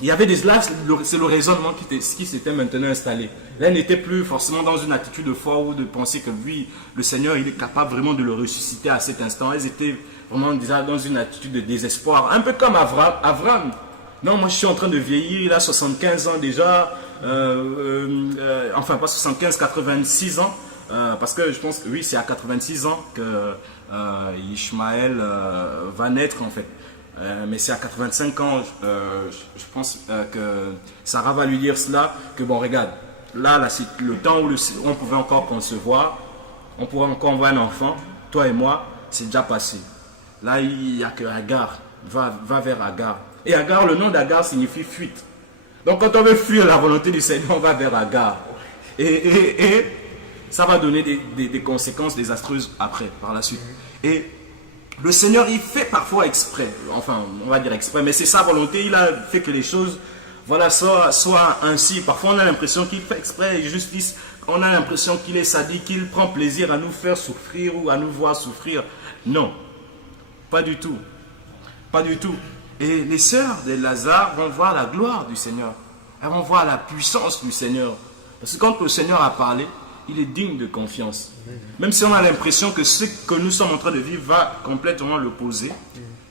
il y avait là, c'est le raisonnement qui s'était maintenant installé. Là, il n'était plus forcément dans une attitude de foi ou de penser que lui, le Seigneur, il est capable vraiment de le ressusciter à cet instant. Elles étaient vraiment déjà dans une attitude de désespoir. Un peu comme Abraham. Non, moi je suis en train de vieillir, il a 75 ans déjà. Enfin, pas 75, 86 ans. Parce que je pense que oui, c'est à 86 ans que Ishmaël va naître en fait. Mais c'est à 85 ans, je pense que Sarah va lui dire cela, que bon, regarde, là c'est le temps où on pouvait encore concevoir, on pouvait encore avoir un enfant, toi et moi, c'est déjà passé. Là, il n'y a que Agar, va vers Agar. Et Agar, le nom d'Agar signifie fuite. Donc quand on veut fuir la volonté du Seigneur, on va vers Agar. Et ça va donner des conséquences désastreuses après, par la suite. Et le Seigneur, il fait parfois exprès, enfin, on va dire exprès, mais c'est sa volonté, il a fait que les choses, voilà, soient ainsi. Parfois, on a l'impression qu'il fait exprès, justice, on a l'impression qu'il est sadique, qu'il prend plaisir à nous faire souffrir ou à nous voir souffrir. Non, pas du tout, pas du tout. Et les sœurs de Lazare vont voir la gloire du Seigneur, elles vont voir la puissance du Seigneur. Parce que quand le Seigneur a parlé, il est digne de confiance. Même si on a l'impression que ce que nous sommes en train de vivre va complètement l'opposer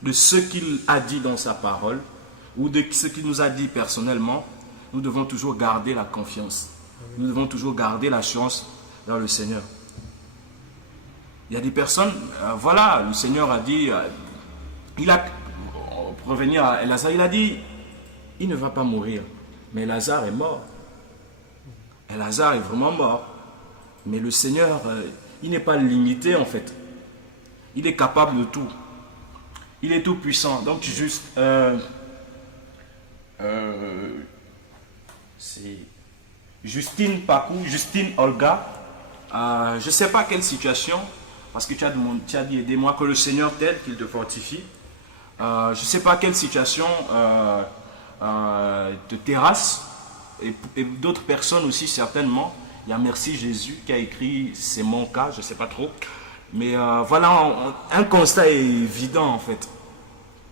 de ce qu'il a dit dans sa parole ou de ce qu'il nous a dit personnellement, nous devons toujours garder la confiance. Nous devons toujours garder l'assurance dans le Seigneur. Il y a des personnes, voilà, le Seigneur a dit, pour revenir à Lazare, il a dit, il ne va pas mourir, mais Lazare est mort. Et Lazare est vraiment mort. Mais le Seigneur, il n'est pas limité en fait. Il est capable de tout. Il est tout puissant. Donc juste, c'est Justine Pakou, Justine Olga. Je ne sais pas quelle situation, parce que tu as dit aidez-moi, que le Seigneur t'aide, qu'il te fortifie. Je ne sais pas quelle situation te terrasse, et d'autres personnes aussi certainement. Il y a Merci Jésus qui a écrit, c'est mon cas, je ne sais pas trop. Mais voilà, un constat est évident en fait.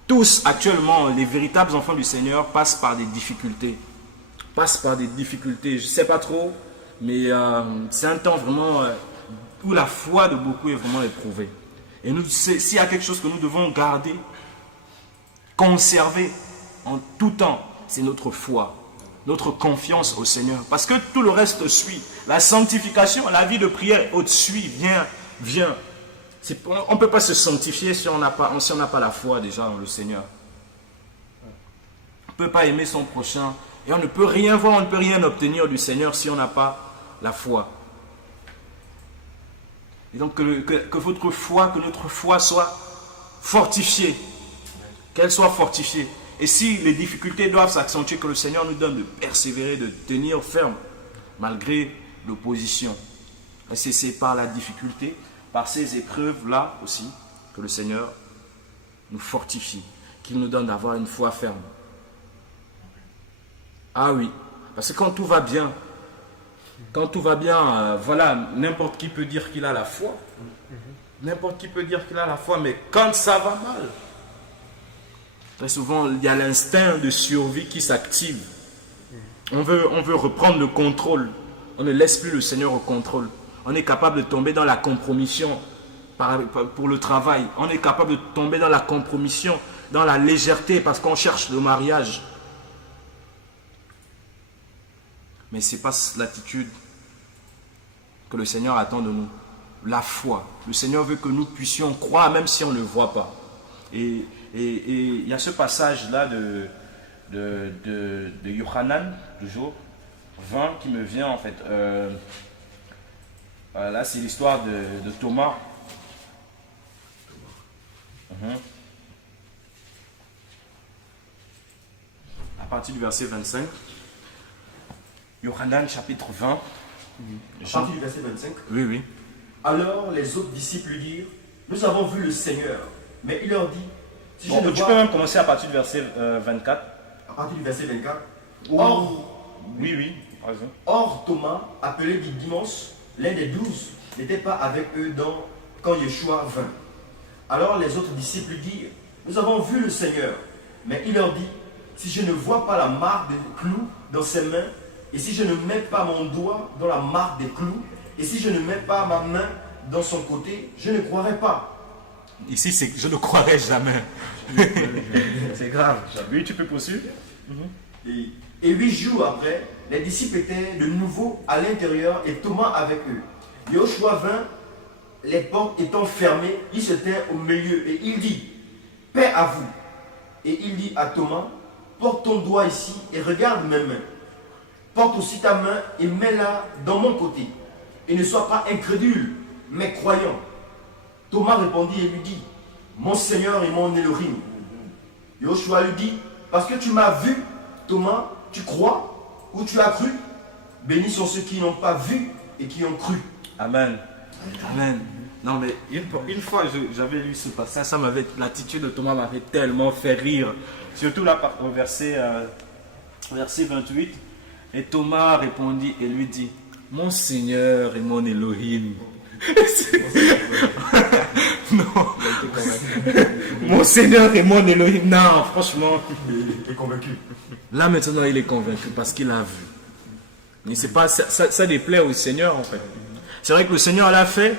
Tous actuellement, les véritables enfants du Seigneur passent par des difficultés. Je ne sais pas trop, Mais c'est un temps vraiment où la foi de beaucoup est vraiment éprouvée. Et nous, s'il y a quelque chose que nous devons garder, conserver en tout temps, c'est notre foi, notre confiance au Seigneur. Parce que tout le reste suit. La sanctification, la vie de prière au-dessus vient. On ne peut pas se sanctifier si on n'a pas la foi déjà en le Seigneur. On ne peut pas aimer son prochain. Et on ne peut rien voir, on ne peut rien obtenir du Seigneur si on n'a pas la foi. Et donc que votre foi, que notre foi soit fortifiée. Qu'elle soit fortifiée. Et si les difficultés doivent s'accentuer, que le Seigneur nous donne de persévérer, de tenir ferme, malgré l'opposition. Et c'est par la difficulté, par ces épreuves-là aussi, que le Seigneur nous fortifie, qu'il nous donne d'avoir une foi ferme. Ah oui, parce que quand tout va bien, voilà, n'importe qui peut dire qu'il a la foi. N'importe qui peut dire qu'il a la foi, mais quand ça va mal, très souvent, il y a l'instinct de survie qui s'active. On veut reprendre le contrôle. On ne laisse plus le Seigneur au contrôle. On est capable de tomber dans la compromission pour le travail. On est capable de tomber dans la compromission, dans la légèreté, parce qu'on cherche le mariage. Mais ce n'est pas l'attitude que le Seigneur attend de nous. La foi. Le Seigneur veut que nous puissions croire même si on ne le voit pas. Et il y a ce passage-là de Yohanan, toujours, 20, qui me vient en fait. Là, c'est l'histoire de Thomas. À partir du verset 25. Yohanan, chapitre 20. À partir du verset 25. Oui. Alors les autres disciples lui dirent, nous avons vu le Seigneur. Mais il leur dit, si Bon, tu peux même commencer à partir du verset 24. À partir du verset 24. Oui, par exemple. Or Thomas, appelé Didymus, l'un des 12, n'était pas avec eux quand Yeshua vint. Alors les autres disciples dirent, nous avons vu le Seigneur. Mais il leur dit, si je ne vois pas la marque des clous dans ses mains, et si je ne mets pas mon doigt dans la marque des clous, et si je ne mets pas ma main dans son côté, je ne croirai pas. Ici, c'est je ne croirai jamais. C'est grave. Oui, tu peux poursuivre. Et 8 jours après, les disciples étaient de nouveau à l'intérieur et Thomas avec eux. Yoshua vint, les portes étant fermées, il se tint au milieu et il dit, paix à vous. Et il dit à Thomas, porte ton doigt ici et regarde mes mains. Porte aussi ta main et mets-la dans mon côté. Et ne sois pas incrédule, mais croyant. Thomas répondit et lui dit, mon Seigneur et mon Elohim. Yoshua lui dit, parce que tu m'as vu, Thomas, tu crois ou tu as cru? Bénis sont ceux qui n'ont pas vu et qui ont cru. Amen. Amen. Non mais une fois j'avais lu ce passage, l'attitude de Thomas m'avait tellement fait rire. Surtout là au verset 28. Et Thomas répondit et lui dit, mon Seigneur et mon Elohim. Non. Mon Seigneur et mon Elohim. Non, franchement. Il est convaincu. Là maintenant il est convaincu parce qu'il a vu. Mais c'est pas ça déplaît au Seigneur en fait. C'est vrai que le Seigneur l'a fait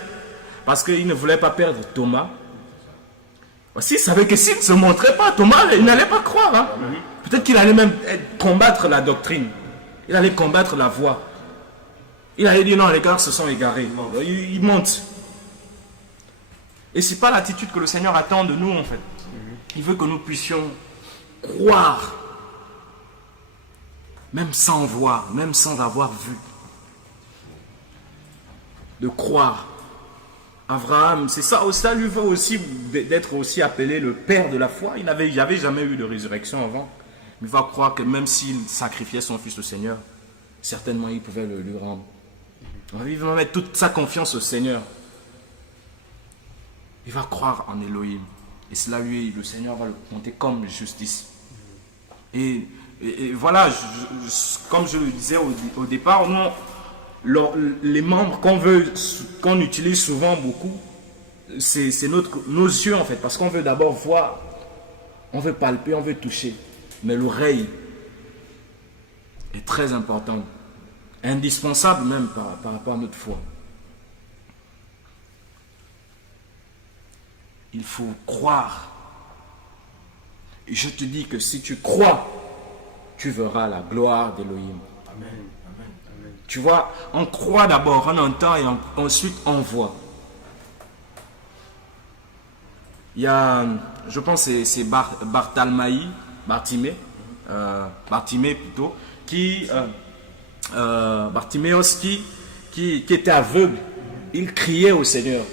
parce qu'il ne voulait pas perdre Thomas. S'il savait que s'il ne se montrait pas, Thomas, il n'allait pas croire. Hein. Peut-être qu'il allait même combattre la doctrine. Il allait combattre la voie. Il allait dire non, les gars se sont égarés. Ils montent. Et ce n'est pas l'attitude que le Seigneur attend de nous en fait. Il veut que nous puissions croire. Même sans voir, même sans avoir vu. De croire. Abraham, c'est ça, ça lui veut aussi d'être aussi appelé le père de la foi. Il n'avait jamais eu de résurrection avant. Il va croire que même s'il sacrifiait son fils au Seigneur, certainement il pouvait le lui rendre. Il va mettre toute sa confiance au Seigneur. Il va croire en Elohim. Et cela le Seigneur va le compter comme justice. Et voilà, comme je le disais au départ, les membres qu'on utilise souvent beaucoup, c'est nos yeux en fait, parce qu'on veut d'abord voir, on veut palper, on veut toucher. Mais l'oreille est très importante. indispensable même par rapport à notre foi. Il faut croire. Et je te dis que si tu crois, tu verras la gloire d'Élohim. Amen. Amen. Amen. Tu vois, on croit d'abord, on entend et ensuite on voit. Il y a, je pense que c'est Bartimée plutôt, Bartiméos qui était aveugle. Il criait au Seigneur.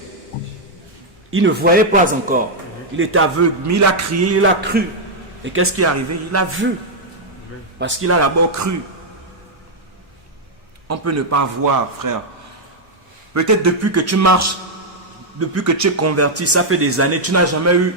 Il ne voyait pas encore. Il était aveugle, mais il a crié, il a cru. Et qu'est-ce qui est arrivé? Il a vu. Parce qu'il a d'abord cru. On peut ne pas voir, frère. Peut-être depuis que tu marches, depuis que tu es converti, ça fait des années, tu n'as jamais eu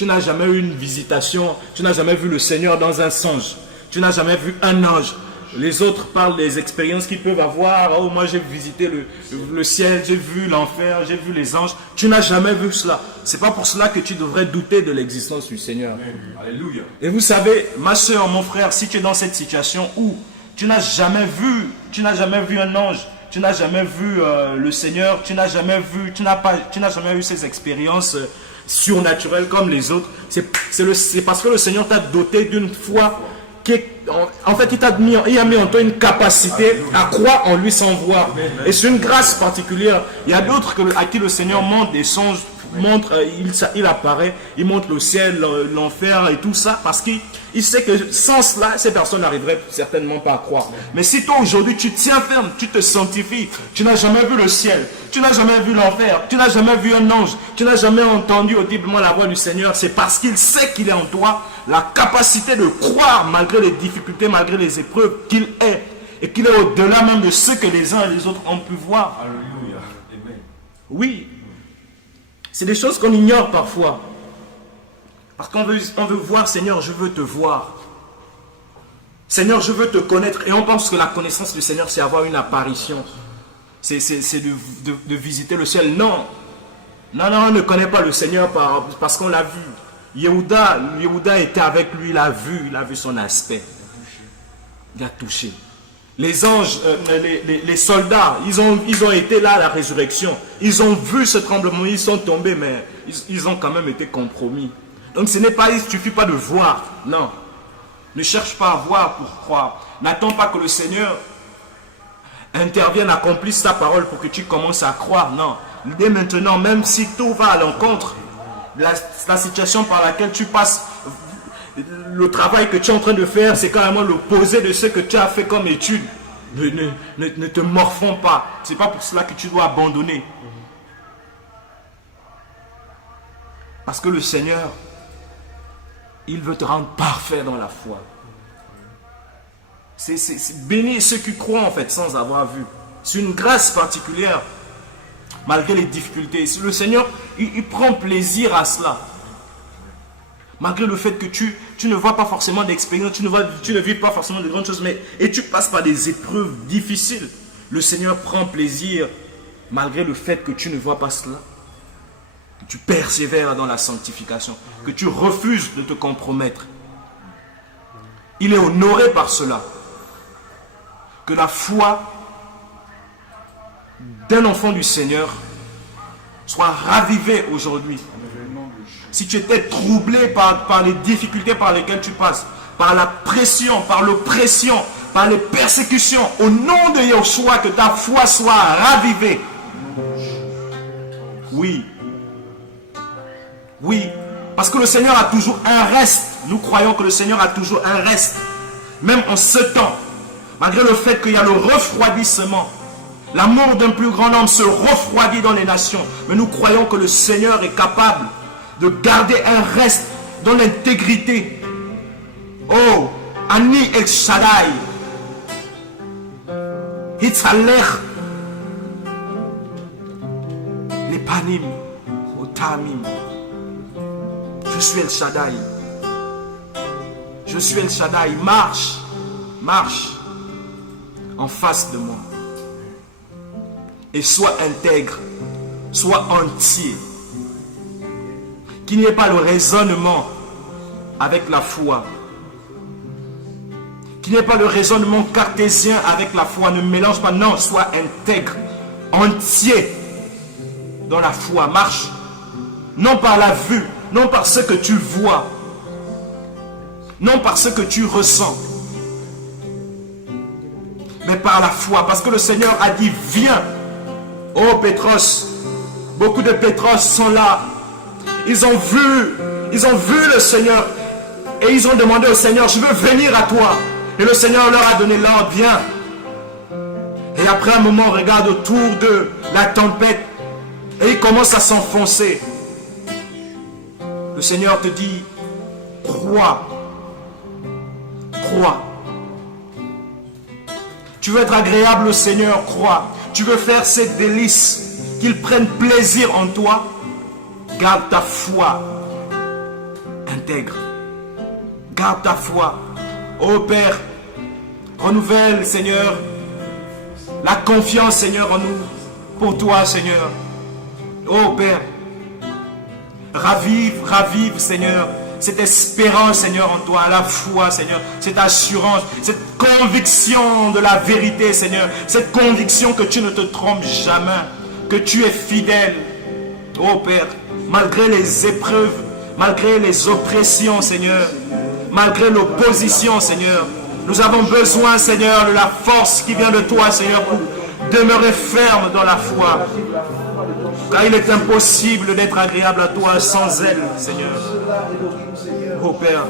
une visitation, tu n'as jamais vu le Seigneur dans un songe, tu n'as jamais vu un ange. Les autres parlent des expériences qu'ils peuvent avoir. Oh, moi j'ai visité le ciel, j'ai vu l'enfer, j'ai vu les anges. Tu n'as jamais vu cela. C'est pas pour cela que tu devrais douter de l'existence du Seigneur. Alléluia. Et vous savez, ma soeur, mon frère, si tu es dans cette situation où tu n'as jamais vu un ange, tu n'as jamais vu le Seigneur, tu n'as jamais eu ces expériences surnaturelles comme les autres, c'est parce que le Seigneur t'a doté d'une foi qui est, en fait, il a mis en toi une capacité à croire en lui sans voir. Et c'est une grâce particulière. Il y a d'autres à qui le Seigneur montre des songes, il apparaît, il montre le ciel, l'enfer et tout ça, parce qu'il sait que sans cela, ces personnes n'arriveraient certainement pas à croire. Mais si toi aujourd'hui tu tiens ferme, tu te sanctifies, tu n'as jamais vu le ciel, tu n'as jamais vu l'enfer, tu n'as jamais vu un ange, tu n'as jamais entendu audiblement la voix du Seigneur, c'est parce qu'il sait qu'il est en toi la capacité de croire malgré les difficultés, malgré les épreuves qu'il est, et qu'il est au-delà même de ce que les uns et les autres ont pu voir. Alléluia. Amen. Oui. C'est des choses qu'on ignore parfois. Parce qu'on veut voir, Seigneur, je veux te voir. Seigneur, je veux te connaître. Et on pense que la connaissance du Seigneur, c'est avoir une apparition. C'est de visiter le ciel. Non. Non, on ne connaît pas le Seigneur parce qu'on l'a vu. Yehuda était avec lui, il a vu son aspect. Il a touché. Les anges, les soldats, ils ont été là à la résurrection. Ils ont vu ce tremblement, ils sont tombés, mais ils ont quand même été compromis. Donc il ne suffit pas de voir, non. Ne cherche pas à voir pour croire. N'attends pas que le Seigneur intervienne, accomplisse sa parole pour que tu commences à croire, non. Dès maintenant, même si tout va à l'encontre, la situation par laquelle tu passes, le travail que tu es en train de faire, c'est carrément l'opposé de ce que tu as fait comme étude. Ne te morfonds pas. Ce n'est pas pour cela que tu dois abandonner. Parce que le Seigneur, il veut te rendre parfait dans la foi. C'est bénir ceux qui croient en fait sans avoir vu. C'est une grâce particulière malgré les difficultés. Le Seigneur, il prend plaisir à cela. Malgré le fait que tu ne vois pas forcément d'expérience, tu ne vis pas forcément de grandes choses, et tu passes par des épreuves difficiles. Le Seigneur prend plaisir, malgré le fait que tu ne vois pas cela. Que tu persévères dans la sanctification, que tu refuses de te compromettre. Il est honoré par cela. Que la foi d'un enfant du Seigneur soit ravivée aujourd'hui. Si tu étais troublé par les difficultés par lesquelles tu passes, par la pression, par l'oppression, par les persécutions, au nom de Yeshua, que ta foi soit ravivée. Oui. Oui. Parce que le Seigneur a toujours un reste. Nous croyons que le Seigneur a toujours un reste. Même en ce temps. Malgré le fait qu'il y a le refroidissement. L'amour d'un plus grand homme se refroidit dans les nations. Mais nous croyons que le Seigneur est capable de garder un reste dans l'intégrité. Oh, Ani El Shaddai, Hitzalech, les Panim, Otamim. Je suis El Shaddai. Je suis El Shaddai. Marche en face de moi. Et sois intègre, sois entier. Qu'il n'y ait pas le raisonnement avec la foi. Qu'il n'y ait pas le raisonnement cartésien avec la foi. Ne mélange pas. Non, sois intègre, entier dans la foi. Marche non par la vue, non par ce que tu vois, non par ce que tu ressens, mais par la foi. Parce que le Seigneur a dit, viens. Oh Pétros, beaucoup de Pétros sont là. Ils ont vu le Seigneur et ils ont demandé au Seigneur, je veux venir à toi. Et le Seigneur leur a donné l'ordre, viens. Et après un moment, on regarde autour de la tempête et il commence à s'enfoncer. Le Seigneur te dit, crois. Crois. Tu veux être agréable au Seigneur, crois. Tu veux faire ses délices, qu'il prenne plaisir en toi. Garde ta foi intègre. Garde ta foi. Ô Père, renouvelle, Seigneur, la confiance, Seigneur, en nous, pour toi, Seigneur. Ô Père, ravive, Seigneur, cette espérance, Seigneur, en toi, la foi, Seigneur, cette assurance, cette conviction de la vérité, Seigneur, cette conviction que tu ne te trompes jamais, que tu es fidèle. Ô Père, malgré les épreuves, malgré les oppressions, Seigneur, malgré l'opposition, Seigneur, nous avons besoin, Seigneur, de la force qui vient de toi, Seigneur, pour demeurer ferme dans la foi. Car il est impossible d'être agréable à toi sans elle, Seigneur. Oh Père,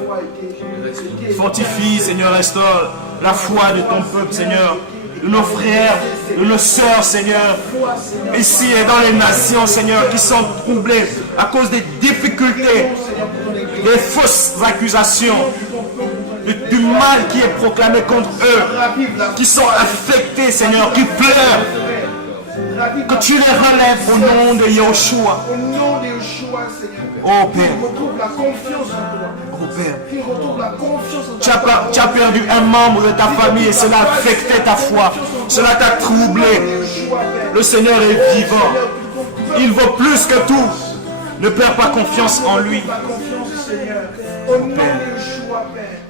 fortifie, Seigneur, restaure la foi de ton peuple, Seigneur, de nos frères, de nos sœurs, Seigneur, ici et dans les nations, Seigneur, qui sont troublées à cause des difficultés, des fausses accusations, du mal qui est proclamé contre eux, qui sont affectés, Seigneur, qui pleurent. Que tu les relèves au nom de Yahushua. Au nom de Yahushua, Seigneur. Oh Père. Qu'il retrouve la confiance en toi. Oh Père. Qu'il retrouve la confiance en toi. Tu as perdu un membre de ta famille et cela a affecté ta foi. Cela t'a troublé. Le Seigneur est vivant. Il vaut plus que tout. Ne perds pas confiance en lui. Au nom de Yahushua, Père.